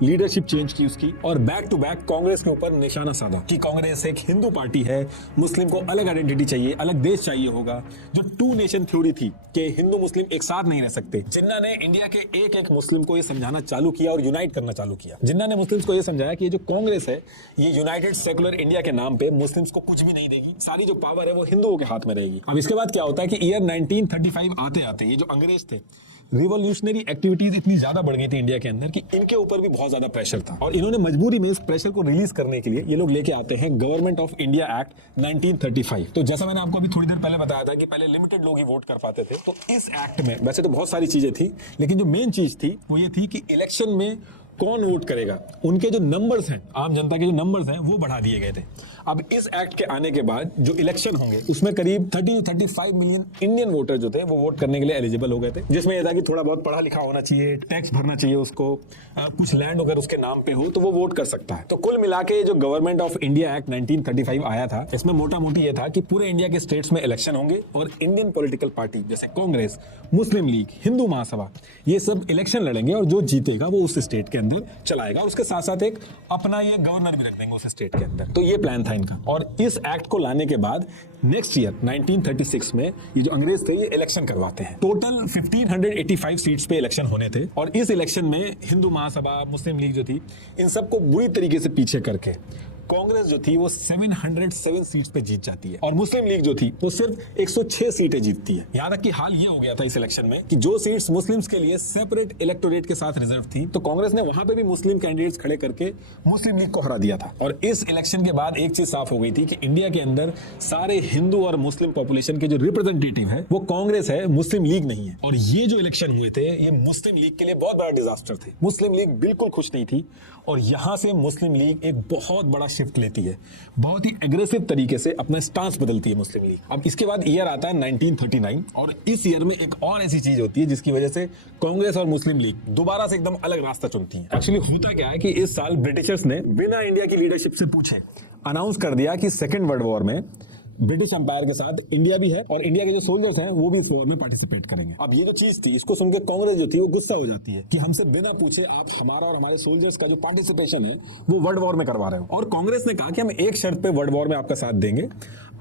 लीडरशिप चेंज की उसकी, और बैक टू बैक कांग्रेस के ऊपर निशाना साधा कि कांग्रेस एक हिंदू पार्टी है, मुस्लिम को अलग आइडेंटिटी चाहिए, अलग देश चाहिए होगा। जो टू नेशन थ्योरी थी कि हिंदू मुस्लिम एक साथ नहीं रह सकते, जिन्ना ने इंडिया के एक एक मुस्लिम को यह समझाना चालू किया और यूनाइट करना चालू किया। जिन्ना ने मुस्लिम्स को यह समझाया कि ये जो कांग्रेस है, ये यूनाइटेड सेकुलर इंडिया के नाम पे मुस्लिम्स को कुछ भी नहीं देगी, सारी जो पावर है वो हिंदुओं के हाथ में रहेगी। अब इसके बाद क्या होता है कि ईयर 1935 आते आते ये जो अंग्रेज थे, रिवॉल्यूशनरी एक्टिविटीज इतनी ज्यादा बढ़ गई थी इंडिया के अंदर कि इनके ऊपर भी बहुत ज्यादा प्रेशर था। और इन्होंने मजबूरी में इस प्रेशर को रिलीज करने के लिए ये लोग लेके आते हैं गवर्नमेंट ऑफ इंडिया एक्ट 1935। तो जैसा मैंने आपको अभी थोड़ी देर पहले बताया था कि पहले लिमिटेड लोग ही वोट कर पाते थे, तो इस एक्ट में वैसे तो बहुत सारी चीजें थी, लेकिन जो मेन चीज थी वो ये थी कि इलेक्शन में कौन वोट करेगा, उनके जो नंबर्स हैं, आम जनता के जो नंबर्स हैं, वो बढ़ा दिए गए थे। अब इस एक्ट के आने के बाद जो इलेक्शन होंगे उसमें करीब 30-35 मिलियन इंडियन वोटर जो थे वो वोट करने के लिए एलिजिबल हो गए थे, जिसमें यह था कि थोड़ा बहुत पढ़ा लिखा होना चाहिए, टैक्स भरना चाहिए उसको, कुछ लैंड अगर उसके नाम पे हो तो वो वोट कर सकता है। तो कुल मिला के जो गवर्नमेंट ऑफ इंडिया एक्ट 1935 आया था, इसमें मोटा मोटी ये था कि पूरे इंडिया के स्टेट्स में इलेक्शन होंगे और इंडियन पॉलिटिकल पार्टी जैसे कांग्रेस, मुस्लिम लीग, हिंदू महासभा, ये सब इलेक्शन लड़ेंगे और जो जीतेगा वो उस स्टेट के अंदर चलाएगा। उसके साथ साथ एक अपना ये गवर्नर भी रख देंगे उस स्टेट के अंदर। तो ये प्लान था इनका। और इस एक्ट को लाने के बाद नेक्स्ट ईयर 1936 में ये जो अंग्रेज थे ये इलेक्शन करवाते हैं। टोटल 1585 सीट्स पे इलेक्शन होने थे और इस इलेक्शन में हिंदू महासभा, मुस्लिम लीग जो थी, इन सबको बुरी तरीके से पीछे करके कांग्रेस जो थी वो 707 सीट्स पे जीत जाती है और मुस्लिम लीग जो थी वो सिर्फ 106 सीटें जीतती है। यहाँ तक कि हाल ये हो गया था इस इलेक्शन में कि जो सीट्स मुस्लिम्स के लिए सेपरेट इलेक्टोरेट के साथ रिजर्व थी, तो कांग्रेस ने वहां पे भी मुस्लिम कैंडिडेट्स खड़े करके मुस्लिम लीग को हरा दिया था। और इस इलेक्शन के बाद एक चीज साफ हो गई थी कि इंडिया के अंदर सारे हिंदू और मुस्लिम पॉपुलेशन के जो रिप्रेजेंटेटिव है वो कांग्रेस है, मुस्लिम लीग नहीं है। और ये जो इलेक्शन हुए थे ये मुस्लिम लीग के लिए बहुत बड़ा डिजास्टर थे। मुस्लिम लीग बिल्कुल खुश नहीं थी और यहां से मुस्लिम लीग एक बहुत बड़ा शिफ्ट लेती है, बहुत ही एग्रेसिव तरीके से अपना स्टांस बदलती है मुस्लिम लीग। अब इसके बाद ईयर आता है 1939 और इस ईयर में एक और ऐसी चीज होती है जिसकी वजह से कांग्रेस और मुस्लिम लीग दोबारा से एकदम अलग रास्ता चुनती है। एक्चुअली होता क्या है कि इस साल ब्रिटिशर्स ने बिना इंडिया की लीडरशिप से पूछे अनाउंस कर दिया कि सेकेंड वर्ल्ड वॉर में ब्रिटिश एम्पायर के साथ इंडिया भी है और इंडिया के जो सोल्जर्स हैं वो भी इस वॉर में पार्टिसिपेट करेंगे। अब ये जो चीज थी इसको सुनकर कांग्रेस जो थी वो गुस्सा हो जाती है कि हमसे बिना पूछे आप हमारा और हमारे सोल्जर्स का जो पार्टिसिपेशन है वो वर्ल्ड वॉर में करवा रहे हो। और कांग्रेस ने कहा कि हम एक शर्त पे वर्ल्ड वॉर में आपका साथ देंगे,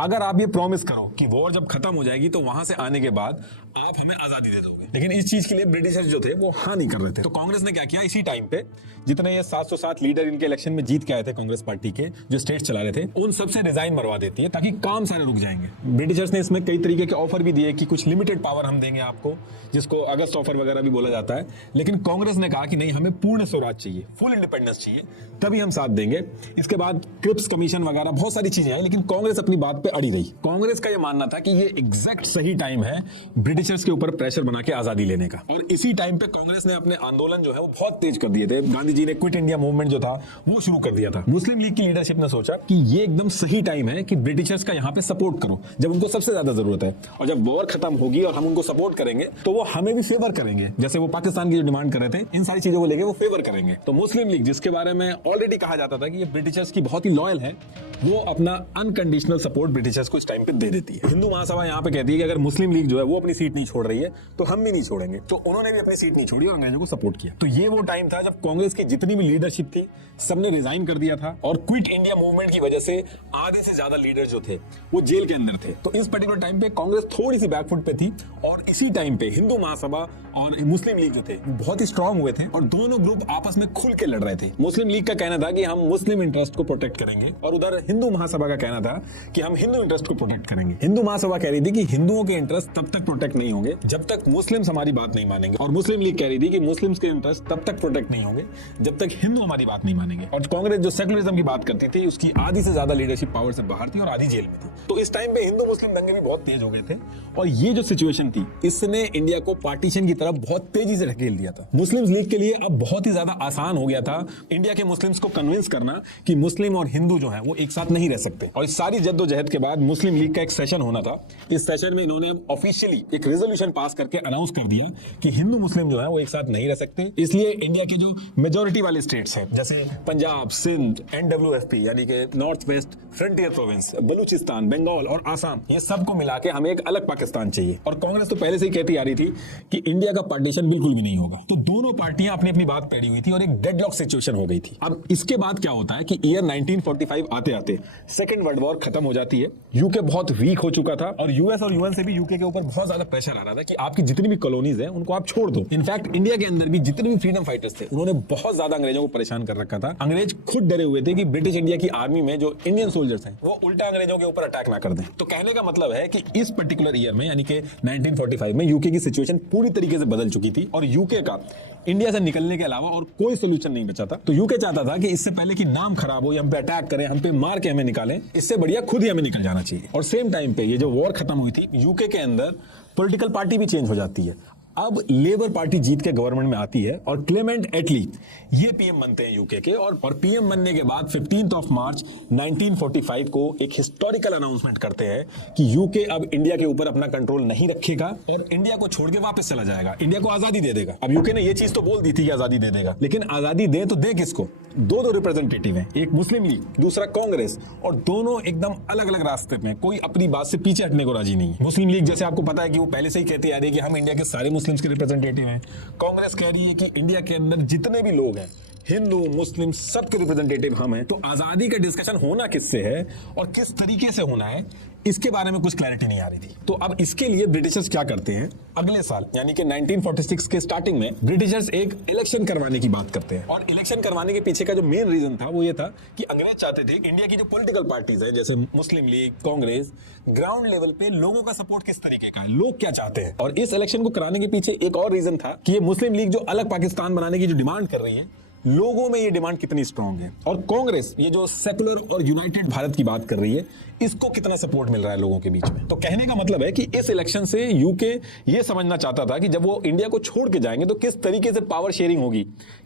अगर आप ये प्रॉमिस करो कि वॉर जब खत्म हो जाएगी तो वहां से आने के बाद आप हमें आजादी दे दोगे। लेकिन इस चीज के लिए ब्रिटिशर्स जो थे वो हाँ नहीं कर रहे थे। तो कांग्रेस ने क्या किया, इसी टाइम पे जितने ये 707 लीडर इनके इलेक्शन में जीत के आए थे कांग्रेस पार्टी के, जो स्टेट चला रहे थे, उन सबसे रिजाइन मरवा देती है ताकि काम सारे रुक जाएंगे। ब्रिटिशर्स ने इसमें कई तरीके के ऑफर भी दिए कि कुछ लिमिटेड पावर हम देंगे आपको, जिसको अगस्त ऑफर वगैरह भी बोला जाता है। लेकिन कांग्रेस ने कहा कि नहीं, हमें पूर्ण स्वराज चाहिए, फुल इंडिपेंडेंस चाहिए, तभी हम साथ देंगे। इसके बाद क्रिप्स कमीशन वगैरह बहुत सारी चीजें आई, लेकिन कांग्रेस अपनी बात पे अड़ी रही। कांग्रेस का यह मानना था कि ये एग्जैक्ट सही टाइम है ब्रिटिशर्स के ऊपर प्रेशर बना के आजादी लेने का। और इसी टाइम पे कांग्रेस ने अपने आंदोलन जो है वो बहुत तेज कर दिए थे। गांधी जी ने क्विट इंडिया मूवमेंट जो था वो शुरू कर दिया था। मुस्लिम लीग की लीडरशिप ने सोचा कि ये एकदम सही टाइम है कि ब्रिटिशर्स का यहाँ पे सपोर्ट करो जब उनको सबसे ज्यादा जरूरत है, और जब वॉर खत्म होगी और हम उनको सपोर्ट करेंगे तो वो हमें भी फेवर करेंगे, जैसे वो पाकिस्तान की जो डिमांड कर रहे थे, इन सारी चीजों को लेके वो फेवर करेंगे। तो मुस्लिम लीग, जिसके बारे में ऑलरेडी कहा जाता था कि ये ब्रिटिशर्स की बहुत ही लॉयल है, वो अपना अनकंडीशनल सपोर्ट ब्रिटिशर्स को इस टाइम पे दे देती है। हिंदू महासभा यहाँ पे कहती है कि अगर मुस्लिम लीग जो है वो अपनी सीट नहीं छोड़ रही है तो हम भी नहीं छोड़ेंगे। तो उन्होंने भी अपनी सीट नहीं छोड़ी और अंग्रेजों को सपोर्ट किया। तो ये वो टाइम था जब कांग्रेस की जितनी भी लीडरशिप थी सबने रिजाइन कर दिया था और क्विट इंडिया मूवमेंट की वजह से आधे से ज्यादा लीडर जो थे वो जेल के अंदर थे। तो इस पर्टिकुलर टाइम पे कांग्रेस थोड़ी सी बैकफुट पे थी और इसी टाइम पे हिंदू महासभा और मुस्लिम लीग जो थे वो बहुत ही स्ट्रांग हुए थे और दोनों ग्रुप आपस में खुल के लड़ रहे थे। मुस्लिम लीग का कहना था कि हम मुस्लिम इंटरेस्ट को प्रोटेक्ट करेंगे और उधर हिंदू महासभा का कहना था कि हम हिंदू इंटरेस्ट को प्रोटेक्ट करेंगे। हिंदू महासभा कह रही थी कि हिंदुओं के इंटरेस्ट तब तक प्रोटेक्ट नहीं होंगे जब तक मुस्लिम्स हमारी बात नहीं मानेंगे, और मुस्लिम लीग कह रही थी कि मुस्लिम्स के इंटरेस्ट तब तक प्रोटेक्ट नहीं होंगे जब तक हिंदू हमारी बात नहीं मानेंगे। और कांग्रेस जो सेकुलरिज्म की बात करती थी उसकी आधी से ज्यादा लीडरशिप पावर से बाहर थी और आधी जेल में थी। तो इस टाइम पे हिंदू मुस्लिम दंगे भी बहुत तेज हो गए थे, और ये जो सिचुएशन थी इसने इंडिया को पार्टीशन की तरफ बहुत तेजी से ढकेल दिया था। मुस्लिम लीग के लिए अब बहुत ही ज्यादा आसान हो गया था इंडिया के मुस्लिम्स को कन्विंस करना कि मुस्लिम और हिंदू जो है वो एक साथ नहीं रह सकते। और इस सारी जद्दोजहद के बाद मुस्लिम लीग का एक सेशन होना था। इस सेशन में इन्होंने अब ऑफिशियली एक रेजोल्यूशन पास करके अनाउंस कर दिया कि हिंदू मुस्लिम जो है वो एक साथ नहीं रह सकते। इसलिए इंडिया के जो मेजोरिटी वाले स्टेट्स हैं जैसे पंजाब, सिंध, NWFP यानी कि north west frontier province, Balochistan, Bengal और आसाम, ये सबको मिला के हमें एक अलग पाकिस्तान चाहिए। और कांग्रेस तो पहले से ही कहती आ रही थी कि इंडिया का पार्टीशन बिल्कुल भी नहीं होगा। तो दोनों पार्टियां अपनी अपनी बात पेड़ी हुई थी और एक डेडलॉक सिचुएशन हो गई थी। अब इसके बाद क्या होता है कि ईयर 1945 आते आते सेकेंड वर्ल्ड वॉर खत्म हो जाती है। यूके बहुत वीक हो चुका था और यूएस और यूएन से भी यूके के ऊपर बहुत ज्यादा प्रेशर आ रहा था कि आपकी जितनी भी कॉलोनीज हैं उनको आप छोड़ दो। इनफैक्ट इंडिया के अंदर भी जितने भी फ्रीडम फाइटर्स थे उन्होंने बहुत ज्यादा अंग्रेजों को परेशान कर रखा था। अंग्रेज खुद डरे हुए थे कि ब्रिटिश इंडिया की आर्मी में जो इंडियन सोल्जर्स हैं वो उल्टा अंग्रेजों के ऊपर अटैक ना कर दें। तो कहने का मतलब है कि इस पर्टिकुलर ईयर में यानी कि 1945 में यूके की सिचुएशन पूरी तरीके से बदल चुकी थी और यूके का इंडिया से निकलने के अलावा और कोई सोल्यूशन नहीं बचा था। तो यूके चाहता था कि इससे पहले कि नाम खराब हो या हम पे अटैक करें, हम पे मार के हमें निकालें, इससे बढ़िया खुद ही हमें निकल जाना चाहिए। और सेम टाइम पे ये जो वॉर खत्म हुई थी यूके के अंदर पॉलिटिकल पार्टी भी चेंज हो जाती है। अब लेबर पार्टी जीत के गवर्नमेंट में आती है और क्लेमेंट एटली ये पीएम बनते हैं यूके के। और पीएम बनने के बाद 15 मार्च 1945 को एक हिस्टोरिकल अनाउंसमेंट करते हैं कि यूके अब इंडिया के ऊपर अपना कंट्रोल नहीं रखेगा और इंडिया को छोड़ के वापस चला जाएगा, इंडिया को आजादी दे देगा। अब यूके ने ये चीज तो बोल दी थी कि आजादी दे देगा, लेकिन आजादी दे तो दे किसको? दो रिप्रेजेंटेटिव हैं, एक मुस्लिम लीग, दूसरा कांग्रेस, और दोनों एकदम अलग अलग रास्ते में, कोई अपनी बात से पीछे हटने को राजी नहीं है। मुस्लिम लीग जैसे आपको पता है कि वो पहले से ही कहती आ रही है कि हम इंडिया के सारे मुस्लिम्स के रिप्रेजेंटेटिव हैं। कांग्रेस कह रही है कि इंडिया के अंदर जितने भी लोग हैं हिंदू मुस्लिम सबके रिप्रेजेंटेटिव हम हैं। तो आजादी का डिस्कशन होना किससे है और किस तरीके से होना है इसके बारे में कुछ क्लैरिटी नहीं आ रही थी। तो अब इसके लिए ब्रिटिशर्स क्या करते हैं, अगले साल यानी कि 1946 के स्टार्टिंग में ब्रिटिशर्स एक इलेक्शन करवाने की बात करते हैं। और इलेक्शन करवाने के पीछे का जो मेन रीजन था वो ये था कि अंग्रेज चाहते थे इंडिया की जो पॉलिटिकल पार्टीज है जैसे मुस्लिम लीग, कांग्रेस, ग्राउंड लेवल पे लोगों का सपोर्ट किस तरीके का है, लोग क्या चाहते हैं। और इस इलेक्शन को कराने के पीछे एक और रीजन था कि ये मुस्लिम लीग जो अलग पाकिस्तान बनाने की जो डिमांड कर रही है, लोगों में ये डिमांड कितनी स्ट्रांग है, और कांग्रेस ये जो सेकुलर और यूनाइटेड भारत की बात कर रही है इसको कितना सपोर्ट मिल रहा है लोगों के बीच में। तो कहने का मतलब है कि इस इलेक्शन से यूके ये समझना चाहता था कि जब वो इंडिया को छोड़ के जाएंगे तो किस तरीके से पावर शेयरिंग होगी,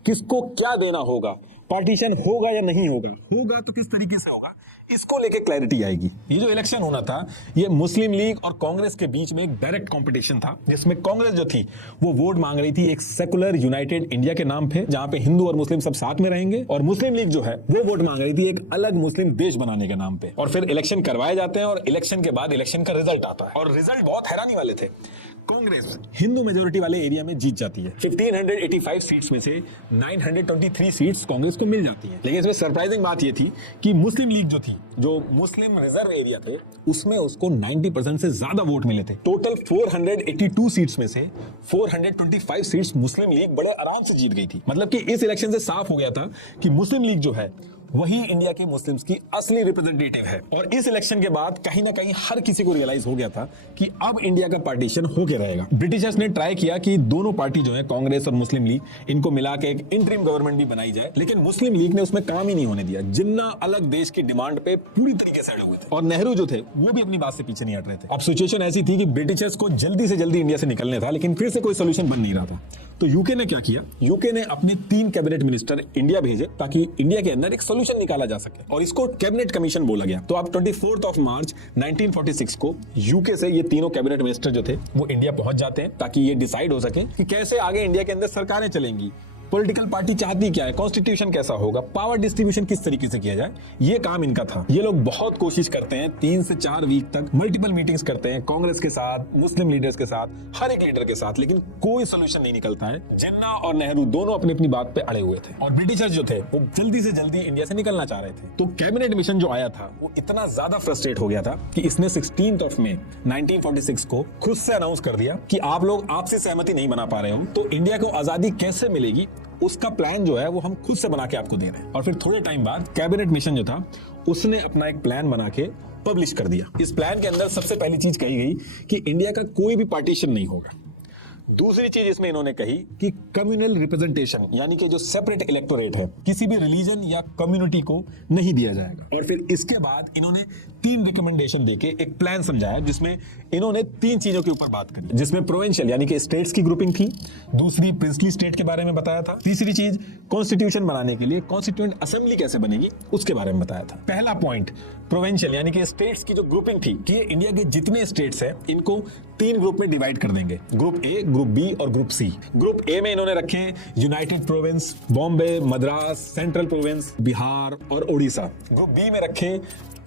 किसको क्या देना होगा, पार्टीशन होगा या नहीं होगा, होगा तो किस तरीके से होगा, इसको लेके क्लैरिटी आएगी। ये जो इलेक्शन होना था ये मुस्लिम लीग और कांग्रेस के बीच में एक डायरेक्ट कंपटीशन था जिसमें कांग्रेस जो थी वो वोट मांग रही थी एक सेकुलर यूनाइटेड इंडिया के नाम पे जहां पे हिंदू और मुस्लिम सब साथ में रहेंगे, और मुस्लिम लीग जो है वो वोट मांग रही थी एक अलग मुस्लिम देश बनाने के नाम पे। और फिर इलेक्शन करवाए जाते हैं और इलेक्शन के बाद इलेक्शन का रिजल्ट आता है और रिजल्ट बहुत हैरानी वाले थे। कांग्रेस हिंदू मेजोरिटी वाले एरिया में जीत जाती है। 1585 सीट्स में से 923 सीट्स कांग्रेस को मिल जाती है। लेकिन इसमें सरप्राइजिंग बात ये थी कि मुस्लिम लीग जो थी, जो मुस्लिम रिजर्व एरिया थे, उसमें उसको 90% से ज्यादा वोट मिले थे। टोटल 482 सीट्स में से 425 सीट्स मुस्लिम लीग बड़े आराम से जीत गई थी। मतलब कि इस इलेक्शन से साफ हो गया था कि मुस्लिम लीग जो है वही इंडिया के मुस्लिम्स की असली रिप्रेजेंटेटिव है। और इस इलेक्शन के बाद कहीं ना कहीं हर किसी को रियलाइज हो गया था कि अब इंडिया का पार्टीशन होके रहेगा। ब्रिटिशर्स ने ट्राई किया कि दोनों पार्टी जो है कांग्रेस और मुस्लिम लीग, इनको मिला के एक इंटरिम गवर्नमेंट भी बनाई जाए, लेकिन मुस्लिम लीग ने उसमें काम ही नहीं होने दिया। जिन्ना अलग देश की डिमांड पे पूरी तरीके से अड़े हुए थे और नेहरू जो थे वो भी अपनी बात से पीछे नहीं हट रहे थे। अब सिचुएशन ऐसी थी कि ब्रिटिशर्स को जल्दी से जल्दी इंडिया से निकलने था, लेकिन फिर से कोई सोल्यूशन बन नहीं रहा था। तो यूके ने क्या किया, यूके ने अपने 3 कैबिनेट मिनिस्टर इंडिया भेजे ताकि इंडिया के अंदर एक सोल्यूशन निकाला जा सके, और इसको कैबिनेट कमीशन बोला गया। तो अब 24 मार्च 1946 को यूके से ये तीनों कैबिनेट मिनिस्टर जो थे वो इंडिया पहुंच जाते हैं ताकि ये डिसाइड हो सके कि कैसे आगे इंडिया के अंदर सरकारें चलेंगी, पॉलिटिकल पार्टी चाहती क्या है, कॉन्स्टिट्यूशन कैसा होगा, पावर डिस्ट्रीब्यूशन किस तरीके से किया जाए, ये काम इनका था। ये लोग बहुत कोशिश करते हैं, 3 से 4 वीक तक मल्टीपल मीटिंग्स करते हैं कांग्रेस के साथ, मुस्लिम लीडर्स के साथ, हर एक लीडर के साथ, लेकिन कोई सोल्यूशन नहीं निकलता है। जिन्ना और नेहरू दोनों अपनी अपनी बात पे अड़े हुए थे और ब्रिटिशर्स जो थे वो जल्दी से जल्दी इंडिया से निकलना चाह रहे थे। तो कैबिनेट मिशन जो आया था वो इतना ज्यादा फ्रस्ट्रेट हो गया था कि इसने 16 मई 1946 को खुद से अनाउंस कर दिया कि आप लोग आपसी सहमति नहीं बना पा रहे हो, तो इंडिया को आजादी कैसे मिलेगी उसका प्लान जो है वो हम खुद से बना के आपको दे रहे हैं। और फिर थोड़े टाइम बाद कैबिनेट मिशन जो था उसने अपना एक प्लान बना के पब्लिश कर दिया। इस प्लान के अंदर सबसे पहली चीज कही गई कि इंडिया का कोई भी पार्टीशन नहीं होगा। दूसरी चीज इसमें इन्होंने कही कि कम्युनल रिप्रेजेंटेशन यानी कि जो सेपरेट इलेक्टोरेट है किसी भी रिलीजन या कम्युनिटी को नहीं दिया जाएगा। और फिर इसके बाद इन्होंने 3 रिकमेंडेशन देके एक प्लान समझाया जिसमें इन्होंने 3 चीजों के ऊपर बात करी, जिसमें प्रोविंशियल यानी कि स्टेट्स की ग्रुपिंग थी, दूसरी प्रिंसली स्टेट के बारे में बताया था, तीसरी चीज कॉन्स्टिट्यूशन बनाने के लिए कॉन्स्टिट्यूएंट असेंबली कैसे बनेगी उसके बारे में बताया था। पहला पॉइंट प्रोविंशियल यानी कि स्टेट्स की जो ग्रुपिंग थी कि इंडिया के जितने स्टेट्स हैं इनको 3 ग्रुप में डिवाइड कर देंगे, ग्रुप ए, ग्रुप बी और ग्रुप सी। ग्रुप ए में इन्होंने रखे united province, Bombay, Madras, central province, Bihar और उड़ीसा। ग्रुप बी में रखे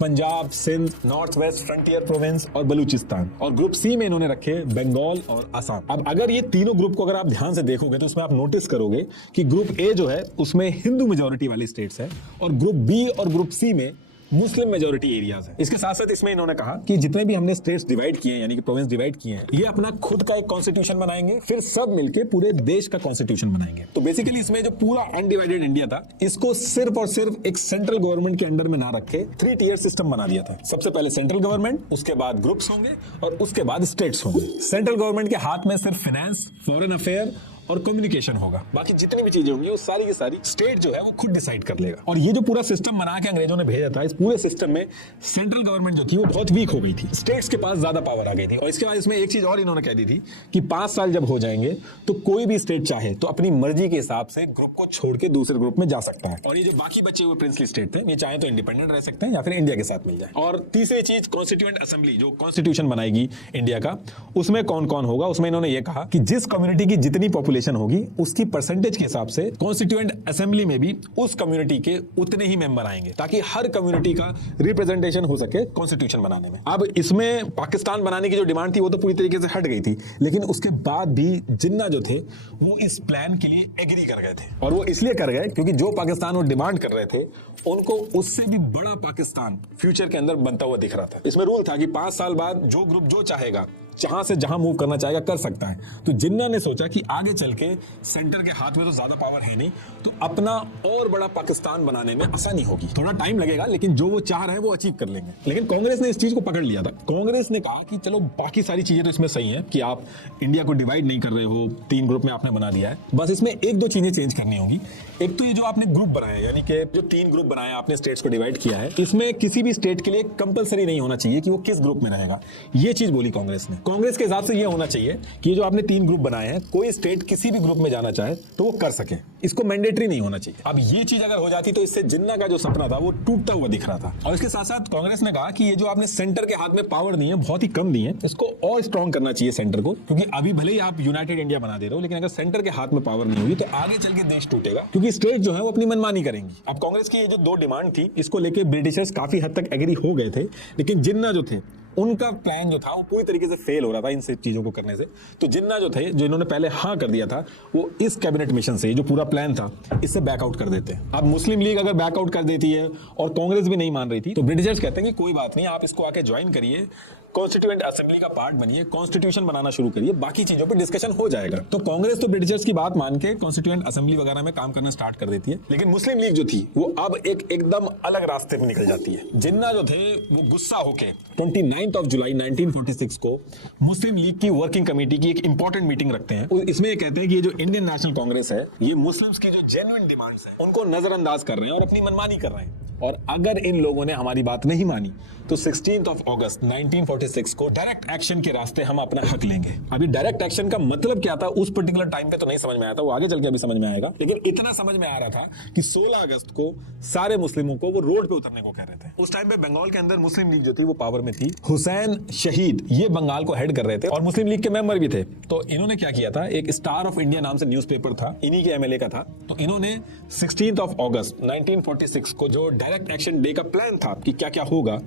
Punjab, Sindh, north west frontier province और बलूचिस्तान। और ग्रुप सी में इन्होंने रखे बंगाल और असम। अब अगर ये तीनों ग्रुप को अगर आप ध्यान से देखोगे तो उसमें आप नोटिस करोगे कि ग्रुप ए जो है उसमें हिंदू मेजोरिटी वाली स्टेट्स है और ग्रुप बी और ग्रुप सी में मुस्लिम मेजोरिटी एरियाज है। इसके साथ साथ इसमें इन्होंने कहा कि जितने भी हमने स्टेट्स डिवाइड किए हैं यानी कि प्रोविंस डिवाइड किए हैं ये अपना खुद का एक कॉन्स्टिट्यूशन बनाएंगे, फिर सब मिलके पूरे देश का कॉन्स्टिट्यूशन बनाएंगे। तो बेसिकली इसमें जो पूरा अनडिवाइडेड इंडिया था इसको सिर्फ और सिर्फ एक सेंट्रल गवर्नमेंट के अंडर में ना रखे 3 टियर सिस्टम बना दिया था। सबसे पहले सेंट्रल गवर्नमेंट, उसके बाद ग्रुप्स होंगे और उसके बाद स्टेट्स होंगे। सेंट्रल गवर्नमेंट के हाथ में सिर्फ फाइनेंस, फॉरेन अफेयर और कम्युनिकेशन होगा, बाकी जितनी भी चीजें होंगी वो सारी की सारी स्टेट जो है वो खुद डिसाइड कर लेगा। और ये जो पूरा सिस्टम बना के अंग्रेजों ने भेजा था, इस पूरे सिस्टम में सेंट्रल गवर्नमेंट जो थी वो बहुत वीक हो गई थी, स्टेट्स के पास ज्यादा पावर आ गई थी। और इसके बाद इसमें एक चीज और इन्होंने कह दी थी कि 5 साल जब हो जाएंगे तो कोई भी स्टेट चाहे तो अपनी मर्जी के हिसाब से ग्रुप को छोड़ के दूसरे ग्रुप में जा सकता है। और ये जो बाकी बचे हुए प्रिंसली स्टेट थे ये चाहे तो इंडिपेंडेंट रह सकते हैं या फिर इंडिया के साथ मिल जाए। और तीसरी चीज कॉन्स्टिट्यूएंट असेंबली, जो कॉन्स्टिट्यूशन बनाएगी इंडिया का, उसमें कौन कौन होगा। उसमें इन्होंने ये कहा कि जिस कम्युनिटी की जितनी पॉपुलेशन होगी उसकी परसेंटेज के हिसाब से कॉन्स्टिट्यूएंट असेंबली में भी उस कम्युनिटी के उतने ही मेंबर आएंगे ताकि हर कम्युनिटी का रिप्रेजेंटेशन हो सके कॉन्स्टिट्यूशन बनाने में। अब इसमें पाकिस्तान बनाने की जो डिमांड थी वो तो पूरी तरीके से हट गई थी, लेकिन उसके बाद भी जिन्ना जो थे वो इस प्लान के लिए एग्री कर गए थे। और वो इसलिए कर गए क्योंकि जो पाकिस्तान वो डिमांड कर रहे थे उनको उससे भी बड़ा पाकिस्तान फ्यूचर के अंदर बनता हुआ दिख रहा था। इसमें रूल था कि 5 साल बाद जो ग्रुप जो चाहेगा जहां से जहां मूव करना चाहेगा कर सकता है। तो जिन्ना ने सोचा कि आगे चल के सेंटर के हाथ में तो ज्यादा पावर है नहीं, तो अपना और बड़ा पाकिस्तान बनाने में आसानी होगी। थोड़ा टाइम लगेगा लेकिन जो वो चाह रहे हैं वो अचीव कर लेंगे। लेकिन कांग्रेस ने इस चीज को पकड़ लिया था। कांग्रेस ने कहा कि चलो बाकी सारी चीजें तो इसमें सही है कि आप इंडिया को डिवाइड नहीं कर रहे हो, 3 ग्रुप में आपने बना दिया है, बस इसमें 1-2 चीजें चेंज करनी होगी। एक तो ये जो आपने ग्रुप बनाया यानी कि जो 3 ग्रुप बनाया आपने स्टेट्स को डिवाइड किया है, इसमें किसी भी स्टेट के लिए कंपलसरी नहीं होना चाहिए कि वो किस ग्रुप में रहेगा। ये चीज बोली कांग्रेस ने। कांग्रेस के हिसाब से ये होना चाहिए कि ये जो आपने 3 ग्रुप बनाए हैं कोई स्टेट किसी भी ग्रुप में जाना चाहे तो वो कर सके, इसको मैंडेटरी नहीं होना चाहिए। अब ये चीज अगर हो जाती तो इससे जिन्ना का जो सपना था वो टूटता हुआ दिख रहा था। और इसके साथ साथ कांग्रेस ने कहा कि ये जो आपने सेंटर के हाथ में पावर दी है बहुत ही कम दी है, इसको और स्ट्रॉन्ग करना चाहिए सेंटर को, क्योंकि अभी भले ही आप यूनाइटेड इंडिया बना दे रहे हो लेकिन अगर सेंटर के हाथ में पावर नहीं होगी तो आगे चल के देश टूटेगा, क्योंकि स्टेट जो है वो अपनी मनमानी करेंगी। अब कांग्रेस की ये जो 2 डिमांड थी इसको लेके ब्रिटिशर्स काफी हद तक एग्री हो गए थे, लेकिन जिन्ना जो थे उनका प्लान जो था वो पूरी तरीके से फेल हो रहा था इन सब चीजों को करने से। तो जिन्ना जो थे, जो इन्होंने पहले हाँ कर दिया था, वो इस कैबिनेट मिशन से जो पूरा प्लान था इससे बैकआउट कर देते हैं। अब मुस्लिम लीग अगर बैकआउट कर देती है और कांग्रेस भी नहीं मान रही थी तो ब्रिटिशर्स कहते हैं कि कोई बात नहीं, आप इसको आके ज्वाइन करिए, कॉन्स्टिट्यूएंट असेंबली का पार्ट बनिए, कॉन्स्टिट्यूशन बनाना शुरू करिए, बाकी चीजों पे डिस्कशन हो जाएगा। तो कांग्रेस तो ब्रिटिशर्स की बात मान के कॉन्स्टिट्यूएंट असेंबली वगैरह में काम करना स्टार्ट कर देती है, लेकिन मुस्लिम लीग जो थी वो अब एकदम अलग रास्ते पे निकल जाती है। जिन्ना जो थे वो गुस्सा होके 29 जुलाई 1946 को मुस्लिम लीग की वर्किंग कमेटी की एक इंपॉर्टेंट मीटिंग रखते हैं। इसमें ये कहते हैं कि ये जो इंडियन नेशनल कांग्रेस है ये मुस्लिम्स की जो जेन्युइन डिमांड्स है उनको नजरअंदाज कर रहे हैं और अपनी मनमानी कर रहे हैं, और अगर इन लोगों ने हमारी बात नहीं मानी तो 16 अगस्त 1946 को डायरेक्ट एक्शन के रास्ते हम अपना हक लेंगे। अभी डायरेक्ट एक्शन का मतलब क्या था उस पर्टिकुलर टाइम पे तो नहीं समझ में आया था, वो आगे चल के अभी समझ में आएगा, लेकिन इतना समझ में आ रहा था कि 16 अगस्त को सारे मुस्लिमों को वो रोड पे उतरने को कह रहे थे। उस टाइम पे बंगाल के अंदर मुस्लिम लीग जो थी वो पावर में थी। हुसैन शहीद ये बंगाल को हेड कर रहे थे और मुस्लिम लीग के मेंबर भी थे। तो इन्होंने क्या किया था, एक स्टार ऑफ इंडिया नाम से न्यूज़पेपर था, इन्हीं के एमएलए का था, तो इन्होंने 16 अगस्त 1946 को जो डायरेक्ट एक्शन डे का प्लान था कि क्या क्या होगा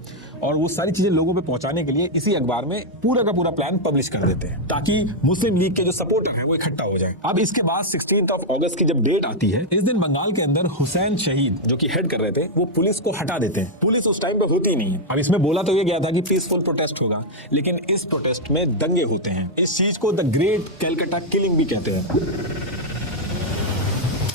और वो सारी चीजें लोगों पे पहुंचाने के लिए इसी अखबार में पूरा का पूरा प्लान पब्लिश कर देते हैं ताकि मुस्लिम लीग के जो सपोर्टर है वो इकट्ठा हो जाए। अब इसके बाद 16 अगस्त की जब डेट आती है, इस दिन बंगाल के अंदर हुसैन शहीद जो कि हेड कर रहे थे वो पुलिस को हटा देते हैं। पुलिस उस टाइम पे होती नहीं है। अब इसमें बोला तो ये गया था कि पीसफुल प्रोटेस्ट होगा, लेकिन इस प्रोटेस्ट में दंगे होते हैं। इस चीज को द ग्रेट कैलकाटा किलिंग भी कहते हैं।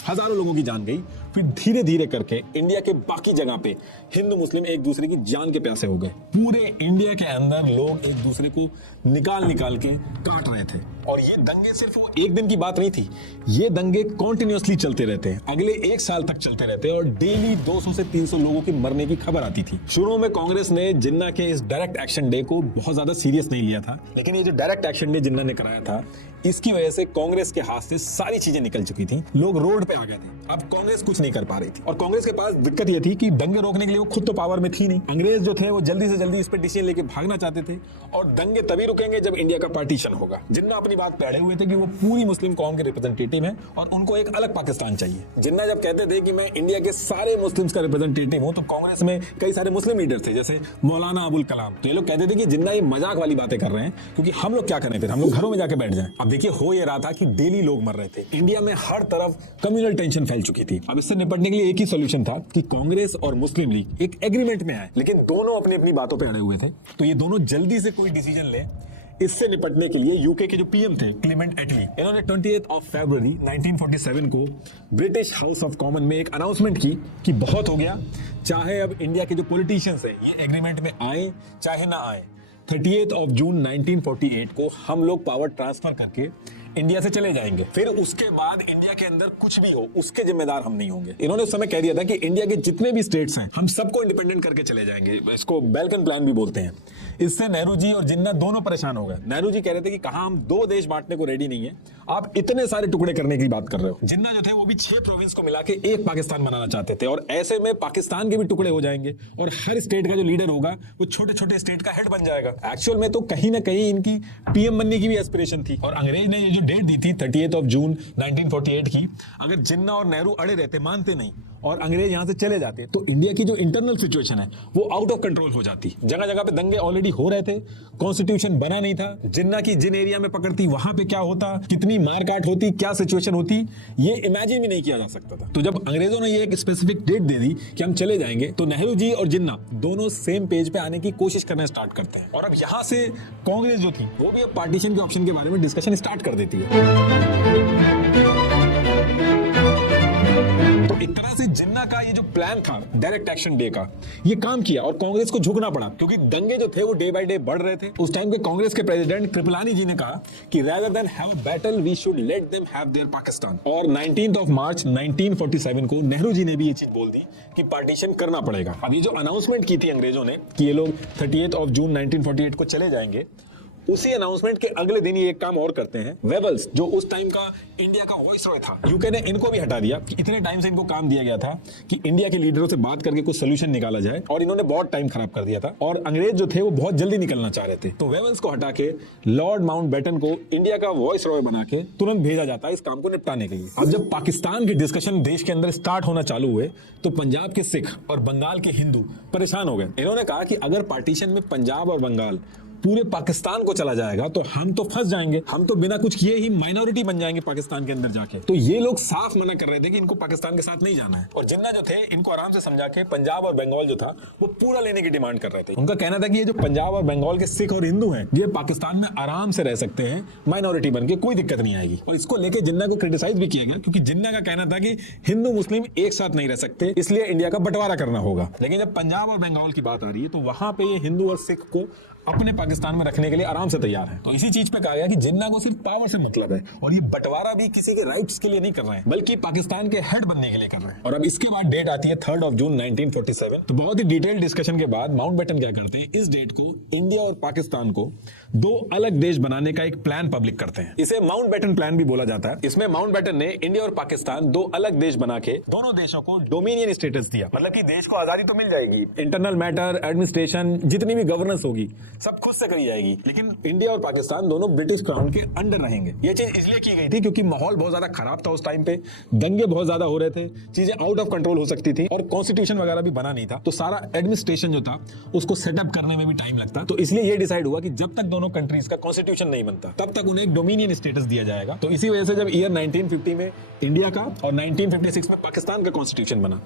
हजारों लोगों की जान गई, फिर धीरे धीरे करके इंडिया के बाकी जगह पे हिंदू मुस्लिम एक दूसरे की जान के प्यासे हो गए। पूरे इंडिया के अंदर लोग एक दूसरे को निकाल निकाल के काट रहे थे। और ये दंगे सिर्फ वो एक दिन की बात नहीं थी, ये दंगे कॉन्टिन्यूअसली चलते रहते हैं, अगले एक साल तक चलते रहते हैं और डेली 200 से 300 लोगों की मरने की खबर आती थी। शुरू में कांग्रेस ने जिन्ना के इस डायरेक्ट एक्शन डे को बहुत ज्यादा सीरियस नहीं लिया था, लेकिन ये जो डायरेक्ट एक्शन डे जिन्ना ने कराया था, इसकी वजह से कांग्रेस के हाथ से सारी चीजें निकल चुकी थी, लोग रोड पे आ गए थे। अब कांग्रेस कुछ नहीं कर पा रही थी और कांग्रेस के पास दिक्कत ये थी कि दंगे रोकने के लिए वो खुद तो पावर में थी नहीं। अंग्रेज जो थे वो जल्दी से जल्दी इस पे डिसीजन लेके भागना चाहते थे और दंगे तभी रुकेंगे जब इंडिया का पार्टीशन होगा। जिन्ना अपनी बात पे अड़े हुए थे कि वो पूरी मुस्लिम कौम के रिप्रेजेंटेटिव है और उनको एक अलग पाकिस्तान चाहिए। जिन्ना जब कहते थे कि मैं इंडिया के सारे मुस्लिम्स का रिप्रेजेंटेटिव हूं, तो कांग्रेस में कई सारे मुस्लिम लीडर थे जैसे मौलाना अबुल कलाम। तो ये लोग कहते थे कि जिन्ना ये मजाक वाली बातें कर रहे हैं, क्योंकि हम लोग क्या करें, फिर हम लोग घरों में जाके बैठ जाएं। अब देखिए हो ये रहा था कि डेली लोग मर रहे थे, इंडिया में हर तरफ कम्युनल टेंशन फैल चुकी थी। अब इससे निपटने के लिए एक ही सॉल्यूशन था कि कांग्रेस और मुस्लिम लीग एक एग्रीमेंट में आए, लेकिन दोनों अपनी अपनी बातों पे अड़े हुए थे। तो ये दोनों जल्दी से कोई डिसीजन ले। इससे निपटने के लिए यूके के जो पीएम थे क्लेमेंट एटली, इन्होंने 28 फरवरी 1947 को ब्रिटिश हाउस ऑफ कॉमन में एक अनाउंसमेंट की कि बहुत हो गया, चाहे अब इंडिया के जो पॉलिटिशियंस हैं ये एग्रीमेंट में आए चाहे ना आए, 30 जून 1948 को हम लोग पावर ट्रांसफर करके इंडिया से चले जाएंगे। फिर उसके बाद इंडिया के अंदर कुछ भी हो उसके जिम्मेदार हम नहीं होंगे। इन्होंने उस समय कह दिया था कि इंडिया के जितने भी स्टेट्स हैं हम सबको इंडिपेंडेंट करके चले जाएंगे। इसको बैल्कन प्लान भी बोलते हैं। इससे नेहरू जी और जिन्ना दोनों परेशान हो गए। नेहरू जी कह रहे थे कि कहां हम 2 देश बांटने को रेडी नहीं है, आप इतने सारे टुकड़े करने की बात कर रहे हो। जिन्ना जो थे वो भी 6 प्रोविंस को मिला के एक पाकिस्तान बनाना चाहते थे और ऐसे में पाकिस्तान के भी टुकड़े हो जाएंगे और हर स्टेट का जो लीडर होगा वो छोटे छोटे स्टेट का हेड बन जाएगा। एक्चुअल में तो कहीं ना कहीं इनकी पीएम बनने की भी एस्पिरेशन थी और अंग्रेज ने ये जो डेट दी थी 30 जून 1948 की, अगर जिन्ना और नेहरू अड़े रहते, मानते नहीं और अंग्रेज यहां से चले जाते, तो इंडिया की जो इंटरनल सिचुएशन है वो आउट ऑफ कंट्रोल हो जाती। जगह जगह पे दंगे ऑलरेडी हो रहे थे, कॉन्स्टिट्यूशन बना नहीं था, जिन्ना की जिन एरिया में पकड़ती वहां पे क्या होता, कितनी मारकाट होती, क्या सिचुएशन होती, ये इमेजिन भी नहीं किया जा सकता था। तो जब अंग्रेजों ने ये एक स्पेसिफिक डेट दे दी कि हम चले जाएंगे, तो नेहरू जी और जिन्ना दोनों सेम पेज पे आने की कोशिश करना स्टार्ट करते हैं और अब यहां से कांग्रेस जो थी वो भी अब पार्टीशन के ऑप्शन के बारे में डिस्कशन स्टार्ट कर देती है। तो एक तरह से जिन्ना का ये जो प्लान था डायरेक्ट एक्शन डे का, ये काम किया और कांग्रेस को झुकना पड़ा क्योंकि दंगे जो थे वो डे बाय डे बढ़ रहे थे। उस टाइम के कांग्रेस के प्रेसिडेंट कृपलानी जी ने कहा कि rather than have battle we should let them have their Pakistan. और 19 मार्च 1947 को नेहरू जी ने भी ये चीज बोल दी कि पार्टीशन करना पड़ेगा। अब ये जो अनाउंसमेंट की थी अंग्रेजों ने कि ये लोग 30 जून 1948 को चले जाएंगे, उसी अनाउंसमेंट के अगले दिन ये एक काम और करते हैं। वेबल्स जो उस टाइम का इंडिया का वॉइस रॉय था, यूके ने इनको भी हटा दिया कि इतने टाइम से इनको काम दिया गया था कि इंडिया के लीडरों से बात करके कुछ सोल्यूशन निकाला जाए और इन्होंने बहुत टाइम खराब कर दिया था और अंग्रेज जो थे वो बहुत जल्दी निकलना चाह रहे थे। तो वेबल्स को हटा के लॉर्ड माउंटबेटन को इंडिया का वॉइस रॉय बना के तुरंत भेजा जाता है इस काम को निपटाने के लिए। अब जब पाकिस्तान के डिस्कशन देश के अंदर स्टार्ट होना चालू हुए तो पंजाब के सिख और बंगाल के हिंदू परेशान हो गए। इन्होंने कहा कि अगर पार्टीशन में पंजाब और बंगाल पूरे पाकिस्तान को चला जाएगा तो हम तो फंस जाएंगे, हम तो बिना कुछ किए ही माइनॉरिटी बन जाएंगे पाकिस्तान के अंदर जाके। तो ये लोग साफ मना कर रहे थे कि इनको पाकिस्तान के साथ नहीं जाना है और जिन्ना जो थे इनको आराम से समझा के पंजाब और बंगाल जो था वो पूरा लेने की डिमांड कर रहे थे। उनका कहना था कि ये जो पंजाब और बंगाल के सिख और हिंदू हैं ये पाकिस्तान में आराम से रह सकते हैं माइनॉरिटी बन के, कोई दिक्कत नहीं आएगी। और इसको लेकर जिन्ना को क्रिटिसाइज भी किया गया क्योंकि जिन्ना का कहना था कि हिंदू मुस्लिम एक साथ नहीं रह सकते, इसलिए इंडिया का बंटवारा करना होगा। लेकिन जब पंजाब और बंगाल की बात आ रही है तो वहां पे ये हिंदू और सिख को अपने पाकिस्तान में रखने के लिए आराम से तैयार है। तो इसी चीज पे कहा गया कि जिन्ना को सिर्फ पावर से मतलब है और ये बंटवारा भी किसी के राइट्स के लिए नहीं कर रहे हैं बल्कि पाकिस्तान के हेड बनने के लिए कर रहे हैं। और अब इसके बाद डेट आती है 3 जून 1947। तो बहुत ही डिटेल डिस्कशन के बाद माउंटबेटन क्या करते हैं, इस डेट को इंडिया और पाकिस्तान को 2 अलग देश बनाने का एक प्लान पब्लिक करते हैं। इसे माउंटबेटन प्लान भी बोला जाता है। इसमें माउंटबेटन ने इंडिया और पाकिस्तान 2 अलग देश बना के दोनों देशों को डोमिनियन स्टेटस दिया, मतलब कि देश को आजादी तो मिल जाएगी, इंटरनल मैटर, एडमिनिस्ट्रेशन, जितनी भी गवर्नेंस होगी सब खुद से करी जाएगी, लेकिन इंडिया और पाकिस्तान दोनों ब्रिटिश क्राउन के अंडर रहेंगे। ये चीज इसलिए की गई थी क्योंकि माहौल बहुत ज्यादा खराब था उस टाइम पे, दंगे बहुत ज्यादा हो रहे थे, चीजें आउट ऑफ कंट्रोल हो सकती थी और कॉन्स्टिट्यूशन वगैरह भी बना नहीं था, तो सारा एडमिनिस्ट्रेशन जो था उसको सेटअप करने में भी टाइम लगता। तो इसलिए ये डिसाइड हुआ कि जब तक दोनों कंट्रीज का कॉन्स्टिट्यूशन नहीं बनता तब तक उन्हें एक डोमिनियन स्टेटस दिया जाएगा। तो इसी वजह से जब ईयर 1950 में इंडिया का और 1956 में पाकिस्तान का कॉन्स्टिट्यूशन बना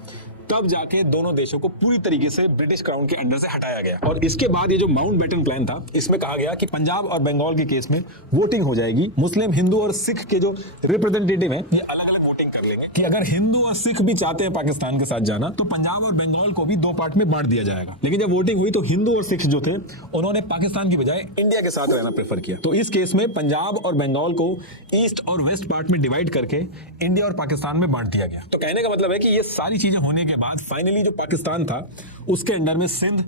तब जाके दोनों देशों को पूरी तरीके से ब्रिटिश क्राउन के अंडर से हटाया गया। और इसके बाद ये जो माउंटबेटन प्लान था इसमें कहा गया कि पंजाब और बंगाल के केस में वोटिंग हो जाएगी, मुस्लिम, हिंदू और सिख के जो रिप्रेजेंटेटिव हैं ये अलग अलग वोटिंग कर लेंगे कि अगर हिंदू और सिख भी चाहते हैं पाकिस्तान के साथ जाना तो पंजाब और बंगाल को भी 2 पार्ट में बांट दिया जाएगा। लेकिन जब वोटिंग हुई तो हिंदू और सिख जो थे उन्होंने पाकिस्तान की बजाय इंडिया के साथ रहना प्रेफर किया। तो इस केस में पंजाब और बंगाल को ईस्ट और वेस्ट पार्ट में डिवाइड करके इंडिया और पाकिस्तान में बांट दिया गया। तो कहने का मतलब है कि ये सारी चीजें होने के बाद फाइनली जो पाकिस्तान था उसके अंडर में सिंध,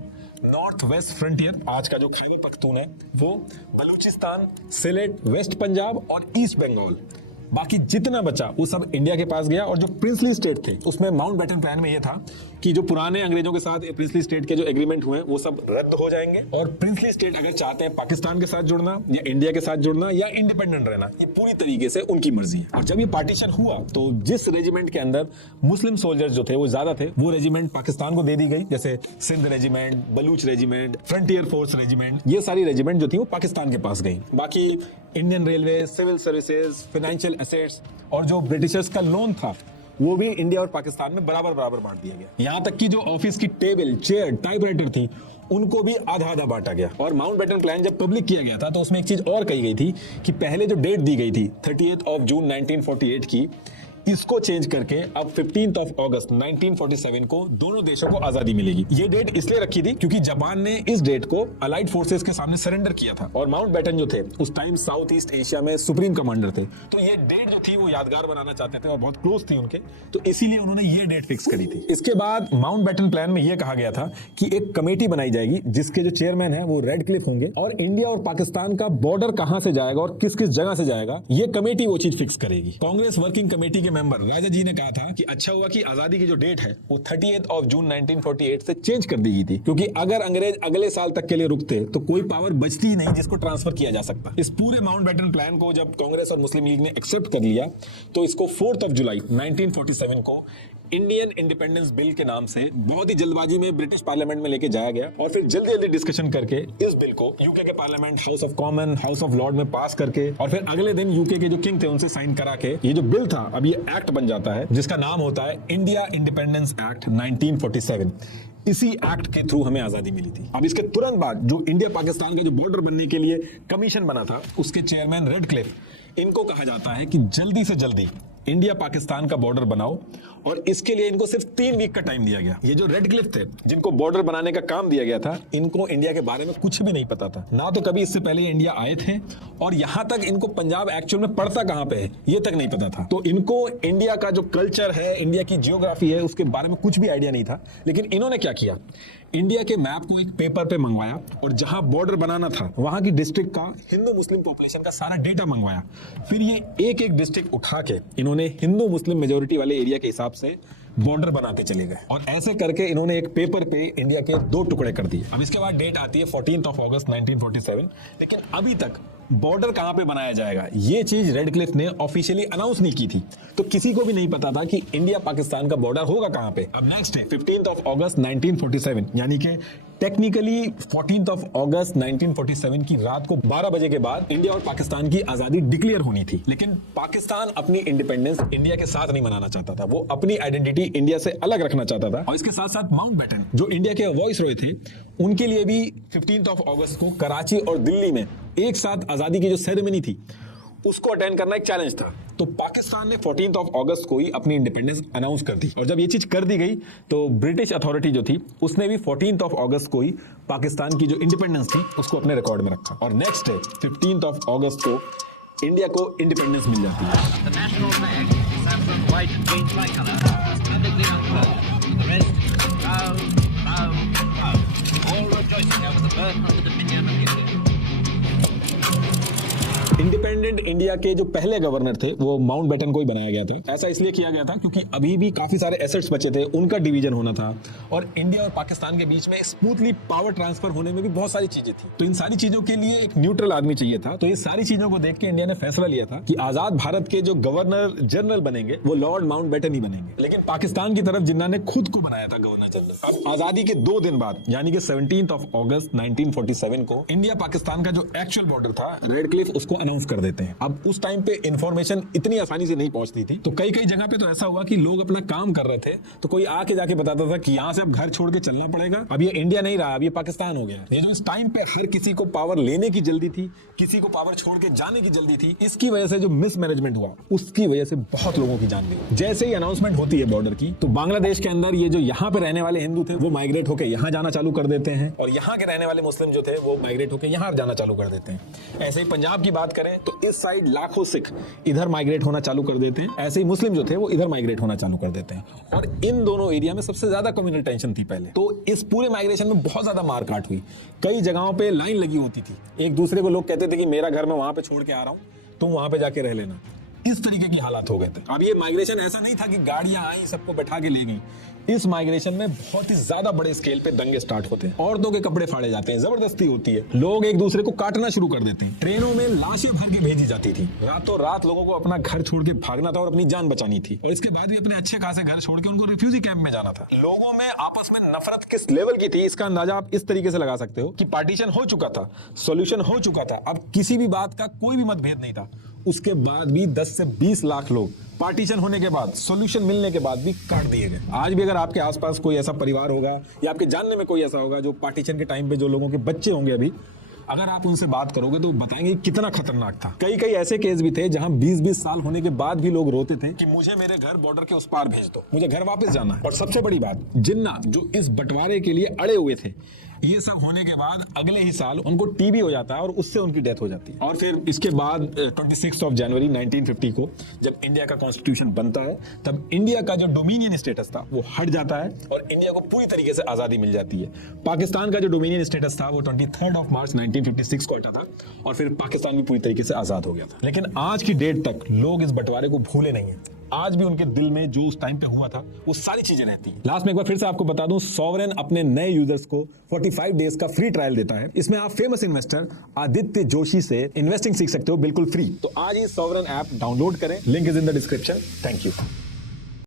नॉर्थ वेस्ट फ्रंटियर, आज का जो खैबर पख्तून है वो, बलूचिस्तान, सिलेट, वेस्ट पंजाब और ईस्ट बंगाल, बाकी जितना बचा वो सब इंडिया के पास गया। और जो प्रिंसली स्टेट थे उसमें माउंटबेटन प्लान में ये था कि जो पुराने अंग्रेजों के साथ प्रिंसली स्टेट के जो एग्रीमेंट हुए वो सब रद्द हो जाएंगे और प्रिंसली स्टेट अगर चाहते हैं पाकिस्तान के साथ जुड़ना या इंडिया के साथ जुड़ना या इंडिपेंडेंट रहना, ये पूरी तरीके से उनकी मर्जी है। और जब ये पार्टीशन हुआ तो जिस रेजिमेंट के अंदर मुस्लिम सोल्जर्स जो थे वो ज्यादा थे वो रेजिमेंट पाकिस्तान को दे दी गई, जैसे Sindh regiment, Baloch regiment, frontier force regiment, ये सारी रेजिमेंट जो थी वो पाकिस्तान के पास गई। बाकी Indian railway, civil services, financial assets और जो ब्रिटिशर्स का लोन था वो भी इंडिया और पाकिस्तान में बराबर बराबर बांट दिया गया। यहां तक कि जो ऑफिस की टेबल, चेयर, टाइपराइटर थी उनको भी आधा आधा बांटा गया। और माउंटबेटन प्लान जब पब्लिक किया गया था तो उसमें एक चीज और कही गई थी कि पहले जो डेट दी गई थी 30 जून 1948 की, इसको चेंज करके अब 15 अगस्त 1947 को दोनों देशों को आजादी मिलेगी। ये डेट इसलिए रखी थी क्योंकि जापान ने इस डेट को अलाइड फोर्सेस के सामने सरेंडर किया था और माउंटबेटन जो थे उस टाइम साउथ ईस्ट एशिया में सुप्रीम कमांडर थे, तो ये डेट जो थी वो यादगार बनाना चाहते थे और बहुत क्लोज थी उनके, तो इसीलिए उन्होंने ये डेट फिक्स करी थी। इसके बाद माउंटबेटन प्लान में यह कहा गया था कि एक कमेटी बनाई जाएगी जिसके जो चेयरमैन है वो रेडक्लिफ होंगे और इंडिया और पाकिस्तान का बॉर्डर कहां से जाएगा और किस किस जगह से जाएगा ये कमेटी वो चीज फिक्स करेगी। कांग्रेस वर्किंग कमेटी के मेंबर राजा जी ने कहा था कि अच्छा हुआ कि आजादी की जो डेट है वो 30 जून 1948 से चेंज कर दी गई थी, क्योंकि अगर अंग्रेज अगले साल तक के लिए रुकते तो कोई पावर बचती ही नहीं जिसको ट्रांसफर किया जा सकता। इस पूरे माउंटबेटन प्लान को जब कांग्रेस और मुस्लिम लीग ने एक्सेप्ट कर लिया तो इसको 4 जुलाई 1947 को इंडियन इंडिपेंडेंस बिल के नाम से बहुत ही जल्दबाजी में ब्रिटिश पार्लियामेंट में लेके जाया गया और फिर जल्दी जल्दी डिस्कशन करके इस बिल को यूके के parliament, house of common, house of Lord में पास करके और फिर अगले दिन यूके के जो किंग थे उनसे साइन करा के ये जो बिल था अब ये एक्ट बन जाता है जिसका नाम होता है इंडिया इंडिपेंडेंस एक्ट 1947। इसी एक्ट के थ्रू हमें आजादी मिली थी। अब इसके तुरंत बाद जो इंडिया पाकिस्तान का जो बॉर्डर बनने के लिए कमीशन बना था उसके चेयरमैन रेडक्लिफ, इनको कहा जाता है कि जल्दी से जल्दी इंडिया पाकिस्तान का बॉर्डर बनाओ और इसके लिए इनको सिर्फ 3 वीक का टाइम दिया गया। ये जो रेडक्लिफ थे जिनको बॉर्डर बनाने का काम दिया गया था इनको इंडिया के बारे में कुछ भी नहीं पता था, ना तो कभी इससे पहले इंडिया आए थे और यहां तक इनको पंजाब एक्चुअल में पड़ता कहां पे है ये तक नहीं पता था। तो इनको इंडिया का जो कल्चर है, इंडिया की जियोग्राफी है, उसके बारे में कुछ भी आइडिया नहीं था। लेकिन इन्होंने क्या किया, इंडिया के मैप को एक पेपर पे मंगवाया और जहां बॉर्डर बनाना था वहां की डिस्ट्रिक्ट का हिंदू मुस्लिम पॉपुलेशन का सारा डेटा मंगवाया। फिर ये एक एक डिस्ट्रिक्ट उठा के इन्होंने हिंदू मुस्लिम मेजोरिटी वाले एरिया के हिसाब से बॉर्डर बनाते चले गए और ऐसे करके इन्होंने एक पेपर पे इंडिया के 2 टुकड़े कर दिए। अब इसके बाद डेट आती है 14 अगस्त 1947, लेकिन अभी तक बॉर्डर कहां पे बनाया जाएगा ये चीज रेडक्लिफ ने ऑफिशियली अनाउंस नहीं की थी, तो किसी को भी नहीं पता था कि इंडिया पाकिस्तान का बॉर्डर होगा कहां पे। अब नेक्स्ट है 15 अगस्त 1947, यानी कि टेक्निकली 14 अगस्त 1947 की रात को 12 बजे के बाद इंडिया और पाकिस्तान की आजादी डिक्लेयर होनी थी। लेकिन पाकिस्तान अपनी इंडिपेंडेंस इंडिया के साथ नहीं मनाना चाहता था, वो अपनी आइडेंटिटी इंडिया से अलग रखना चाहता था। और इसके साथ साथ माउंटबेटन जो इंडिया के वॉइस रॉय थे उनके लिए भी 15 अगस्त को कराची और दिल्ली में एक साथ आजादी की जो सेरेमनी थी उसको अटेंड करना एक चैलेंज था। तो पाकिस्तान ने 14 अगस्त को ही अपनी इंडिपेंडेंस अनाउंस कर दी और जब ये चीज कर दी गई तो ब्रिटिश अथॉरिटी जो थी उसने भी 14 अगस्त को ही पाकिस्तान की जो इंडिपेंडेंस थी उसको अपने रिकॉर्ड में रखा और नेक्स्ट डे 15 अगस्त को इंडिया को इंडिपेंडेंस मिल जाती है। The national flag, saffron, white, green tricolour, perfectly unfurled. The rest, proud, proud, proud. All rejoicing over the birth of the Dominion of India. Independent India के जो पहले गवर्नर थे वो Mountbatten को ही बनाया गया था। ऐसा इसलिए किया गया था क्योंकि अभी भी काफी सारे एसेट्स बचे थे, उनका डिवीजन होना था और इंडिया और पाकिस्तान के बीच में स्मूथली पावर ट्रांसफर होने में भी बहुत सारी चीजें थी। तो इन सारी चीजों के लिए एक न्यूट्रल आदमी चाहिए था। तो ये सारी चीजों को देख के इंडिया ने फैसला लिया था कि आजाद भारत के जो गवर्नर जनरल बनेंगे वो लॉर्ड माउंटबेटन ही बनेंगे। लेकिन पाकिस्तान की तरफ जिन्ना ने खुद को बनाया था गवर्नर जनरल। अब आजादी के 2 दिन बाद यानी कि 17 अगस्त 1947 को इंडिया पाकिस्तान का जो एक्चुअल बॉर्डर था रेडक्लिफ उसको अनाउंस कर देते हैं। अब उस टाइम पे इंफॉर्मेशन इतनी आसानी से नहीं पहुंचती थी, तो कई कई जगह पे तो ऐसा हुआ कि लोग अपना काम कर रहे थे तो कोई आके जाके बताता था कि यहाँ से अब घर छोड़ के चलना पड़ेगा, अब ये इंडिया नहीं रहा, अब ये पाकिस्तान हो गया। ये जो इस टाइम पे हर किसी को पावर लेने की जल्दी थी, किसी को पावर छोड़ के जाने की जल्दी थी, इसकी वजह से जो मिसमैनेजमेंट हुआ उसकी वजह से बहुत लोगों की जान गई। जैसे ही अनाउंसमेंट होती है बॉर्डर की, तो बांग्लादेश के अंदर ये जो यहाँ पे रहने वाले हिंदू थे वो माइग्रेट होकर यहाँ जाना चालू कर देते हैं, और यहाँ के रहने वाले मुस्लिम जो थे वो माइग्रेट होकर यहाँ जाना चालू कर देते हैं। ऐसे ही पंजाब की बात करें तो इस साइड लाखों सिख इधर माइग्रेट होना चालू कर देते हैं, ऐसे ही मुस्लिम जो थे वो इधर माइग्रेट होना चालू कर देते हैं। और इन दोनों एरिया में सबसे ज्यादा कम्युनल टेंशन थी पहले, तो इस पूरे माइग्रेशन में बहुत ज्यादा मारकाट हुई। कई जगहों पे लाइन लगी होती थी, एक दूसरे को लोग कहते थे कि मेरा घर मैं वहां पे छोड़ के आ रहा हूं, तुम वहां पे जाके रह लेना। इस तरीके की हालात हो गए थे। अब ये माइग्रेशन ऐसा नहीं था कि गाड़ियां आई सबको बैठा के ले गई। इस माइग्रेशन में बहुत ही ज्यादा बड़े स्केल पे दंगे स्टार्ट होते हैं, औरतों के कपड़े फाड़े जाते हैं, जबरदस्ती होती है, लोग एक दूसरे को काटना शुरू कर देते हैं, ट्रेनों में लाशें भर के भेजी जाती थी, रातों रात लोगों को अपना घर छोड़ के भागना था और अपनी जान बचानी थी, और इसके बाद भी अपने अच्छे खासे घर छोड़ के उनको रिफ्यूजी कैंप में जाना था। लोगों में आपस में नफरत किस लेवल की थी इसका अंदाजा आप इस तरीके से लगा सकते हो कि पार्टीशन हो चुका था, सॉल्यूशन हो चुका था, अब किसी भी बात का कोई भी मतभेद नहीं था, उसके बाद भी 10 से 20 लाख लोग पार्टीशन होने के बाद, सॉल्यूशन मिलने के बाद भी काट दिए गए। आज भी अगर आपके आसपास कोई ऐसा परिवार होगा या आपके जानने में कोई ऐसा होगा जो पार्टीशन के टाइम पे जो लोगों के बच्चे होंगे अभी, अगर आप उनसे बात करोगे तो बताएंगे कितना खतरनाक था। कई कई ऐसे केस भी थे जहां 20-20 साल होने के बाद भी लोग रोते थे कि मुझे मेरे घर बॉर्डर के उस पार भेज दो, मुझे घर वापस जाना है। और सबसे बड़ी बात, जिन्ना जो इस बंटवारे के लिए अड़े हुए थे, ये सब होने के बाद अगले ही साल उनको टीबी हो जाता है और उससे उनकी डेथ हो जाती है। और फिर इसके बाद 26 जनवरी 1950 को जब इंडिया का कॉन्स्टिट्यूशन बनता है, तब इंडिया का जो डोमिनियन स्टेटस था वो हट जाता है और इंडिया को पूरी तरीके से आजादी मिल जाती है। पाकिस्तान का जो डोमिनियन स्टेटस था वो 23 मार्च 1956 को हटा था और फिर पाकिस्तान भी पूरी तरीके से आजाद हो गया था। लेकिन आज की डेट तक लोग इस बंटवारे को भूले नहीं है, आज भी उनके दिल में जो उस टाइम पे हुआ था वो सारी चीजें रहती हैं। लास्ट में एक बार फिर से आपको बता दूं, सॉवरेन अपने नए यूजर्स को 45 डेज का फ्री ट्रायल देता है। इसमें आप फेमस इन्वेस्टर आदित्य जोशी से इन्वेस्टिंग सीख सकते हो बिल्कुल फ्री। तो आज ही सॉवरेन ऐप डाउनलोड करें, link is in the description. Thank you.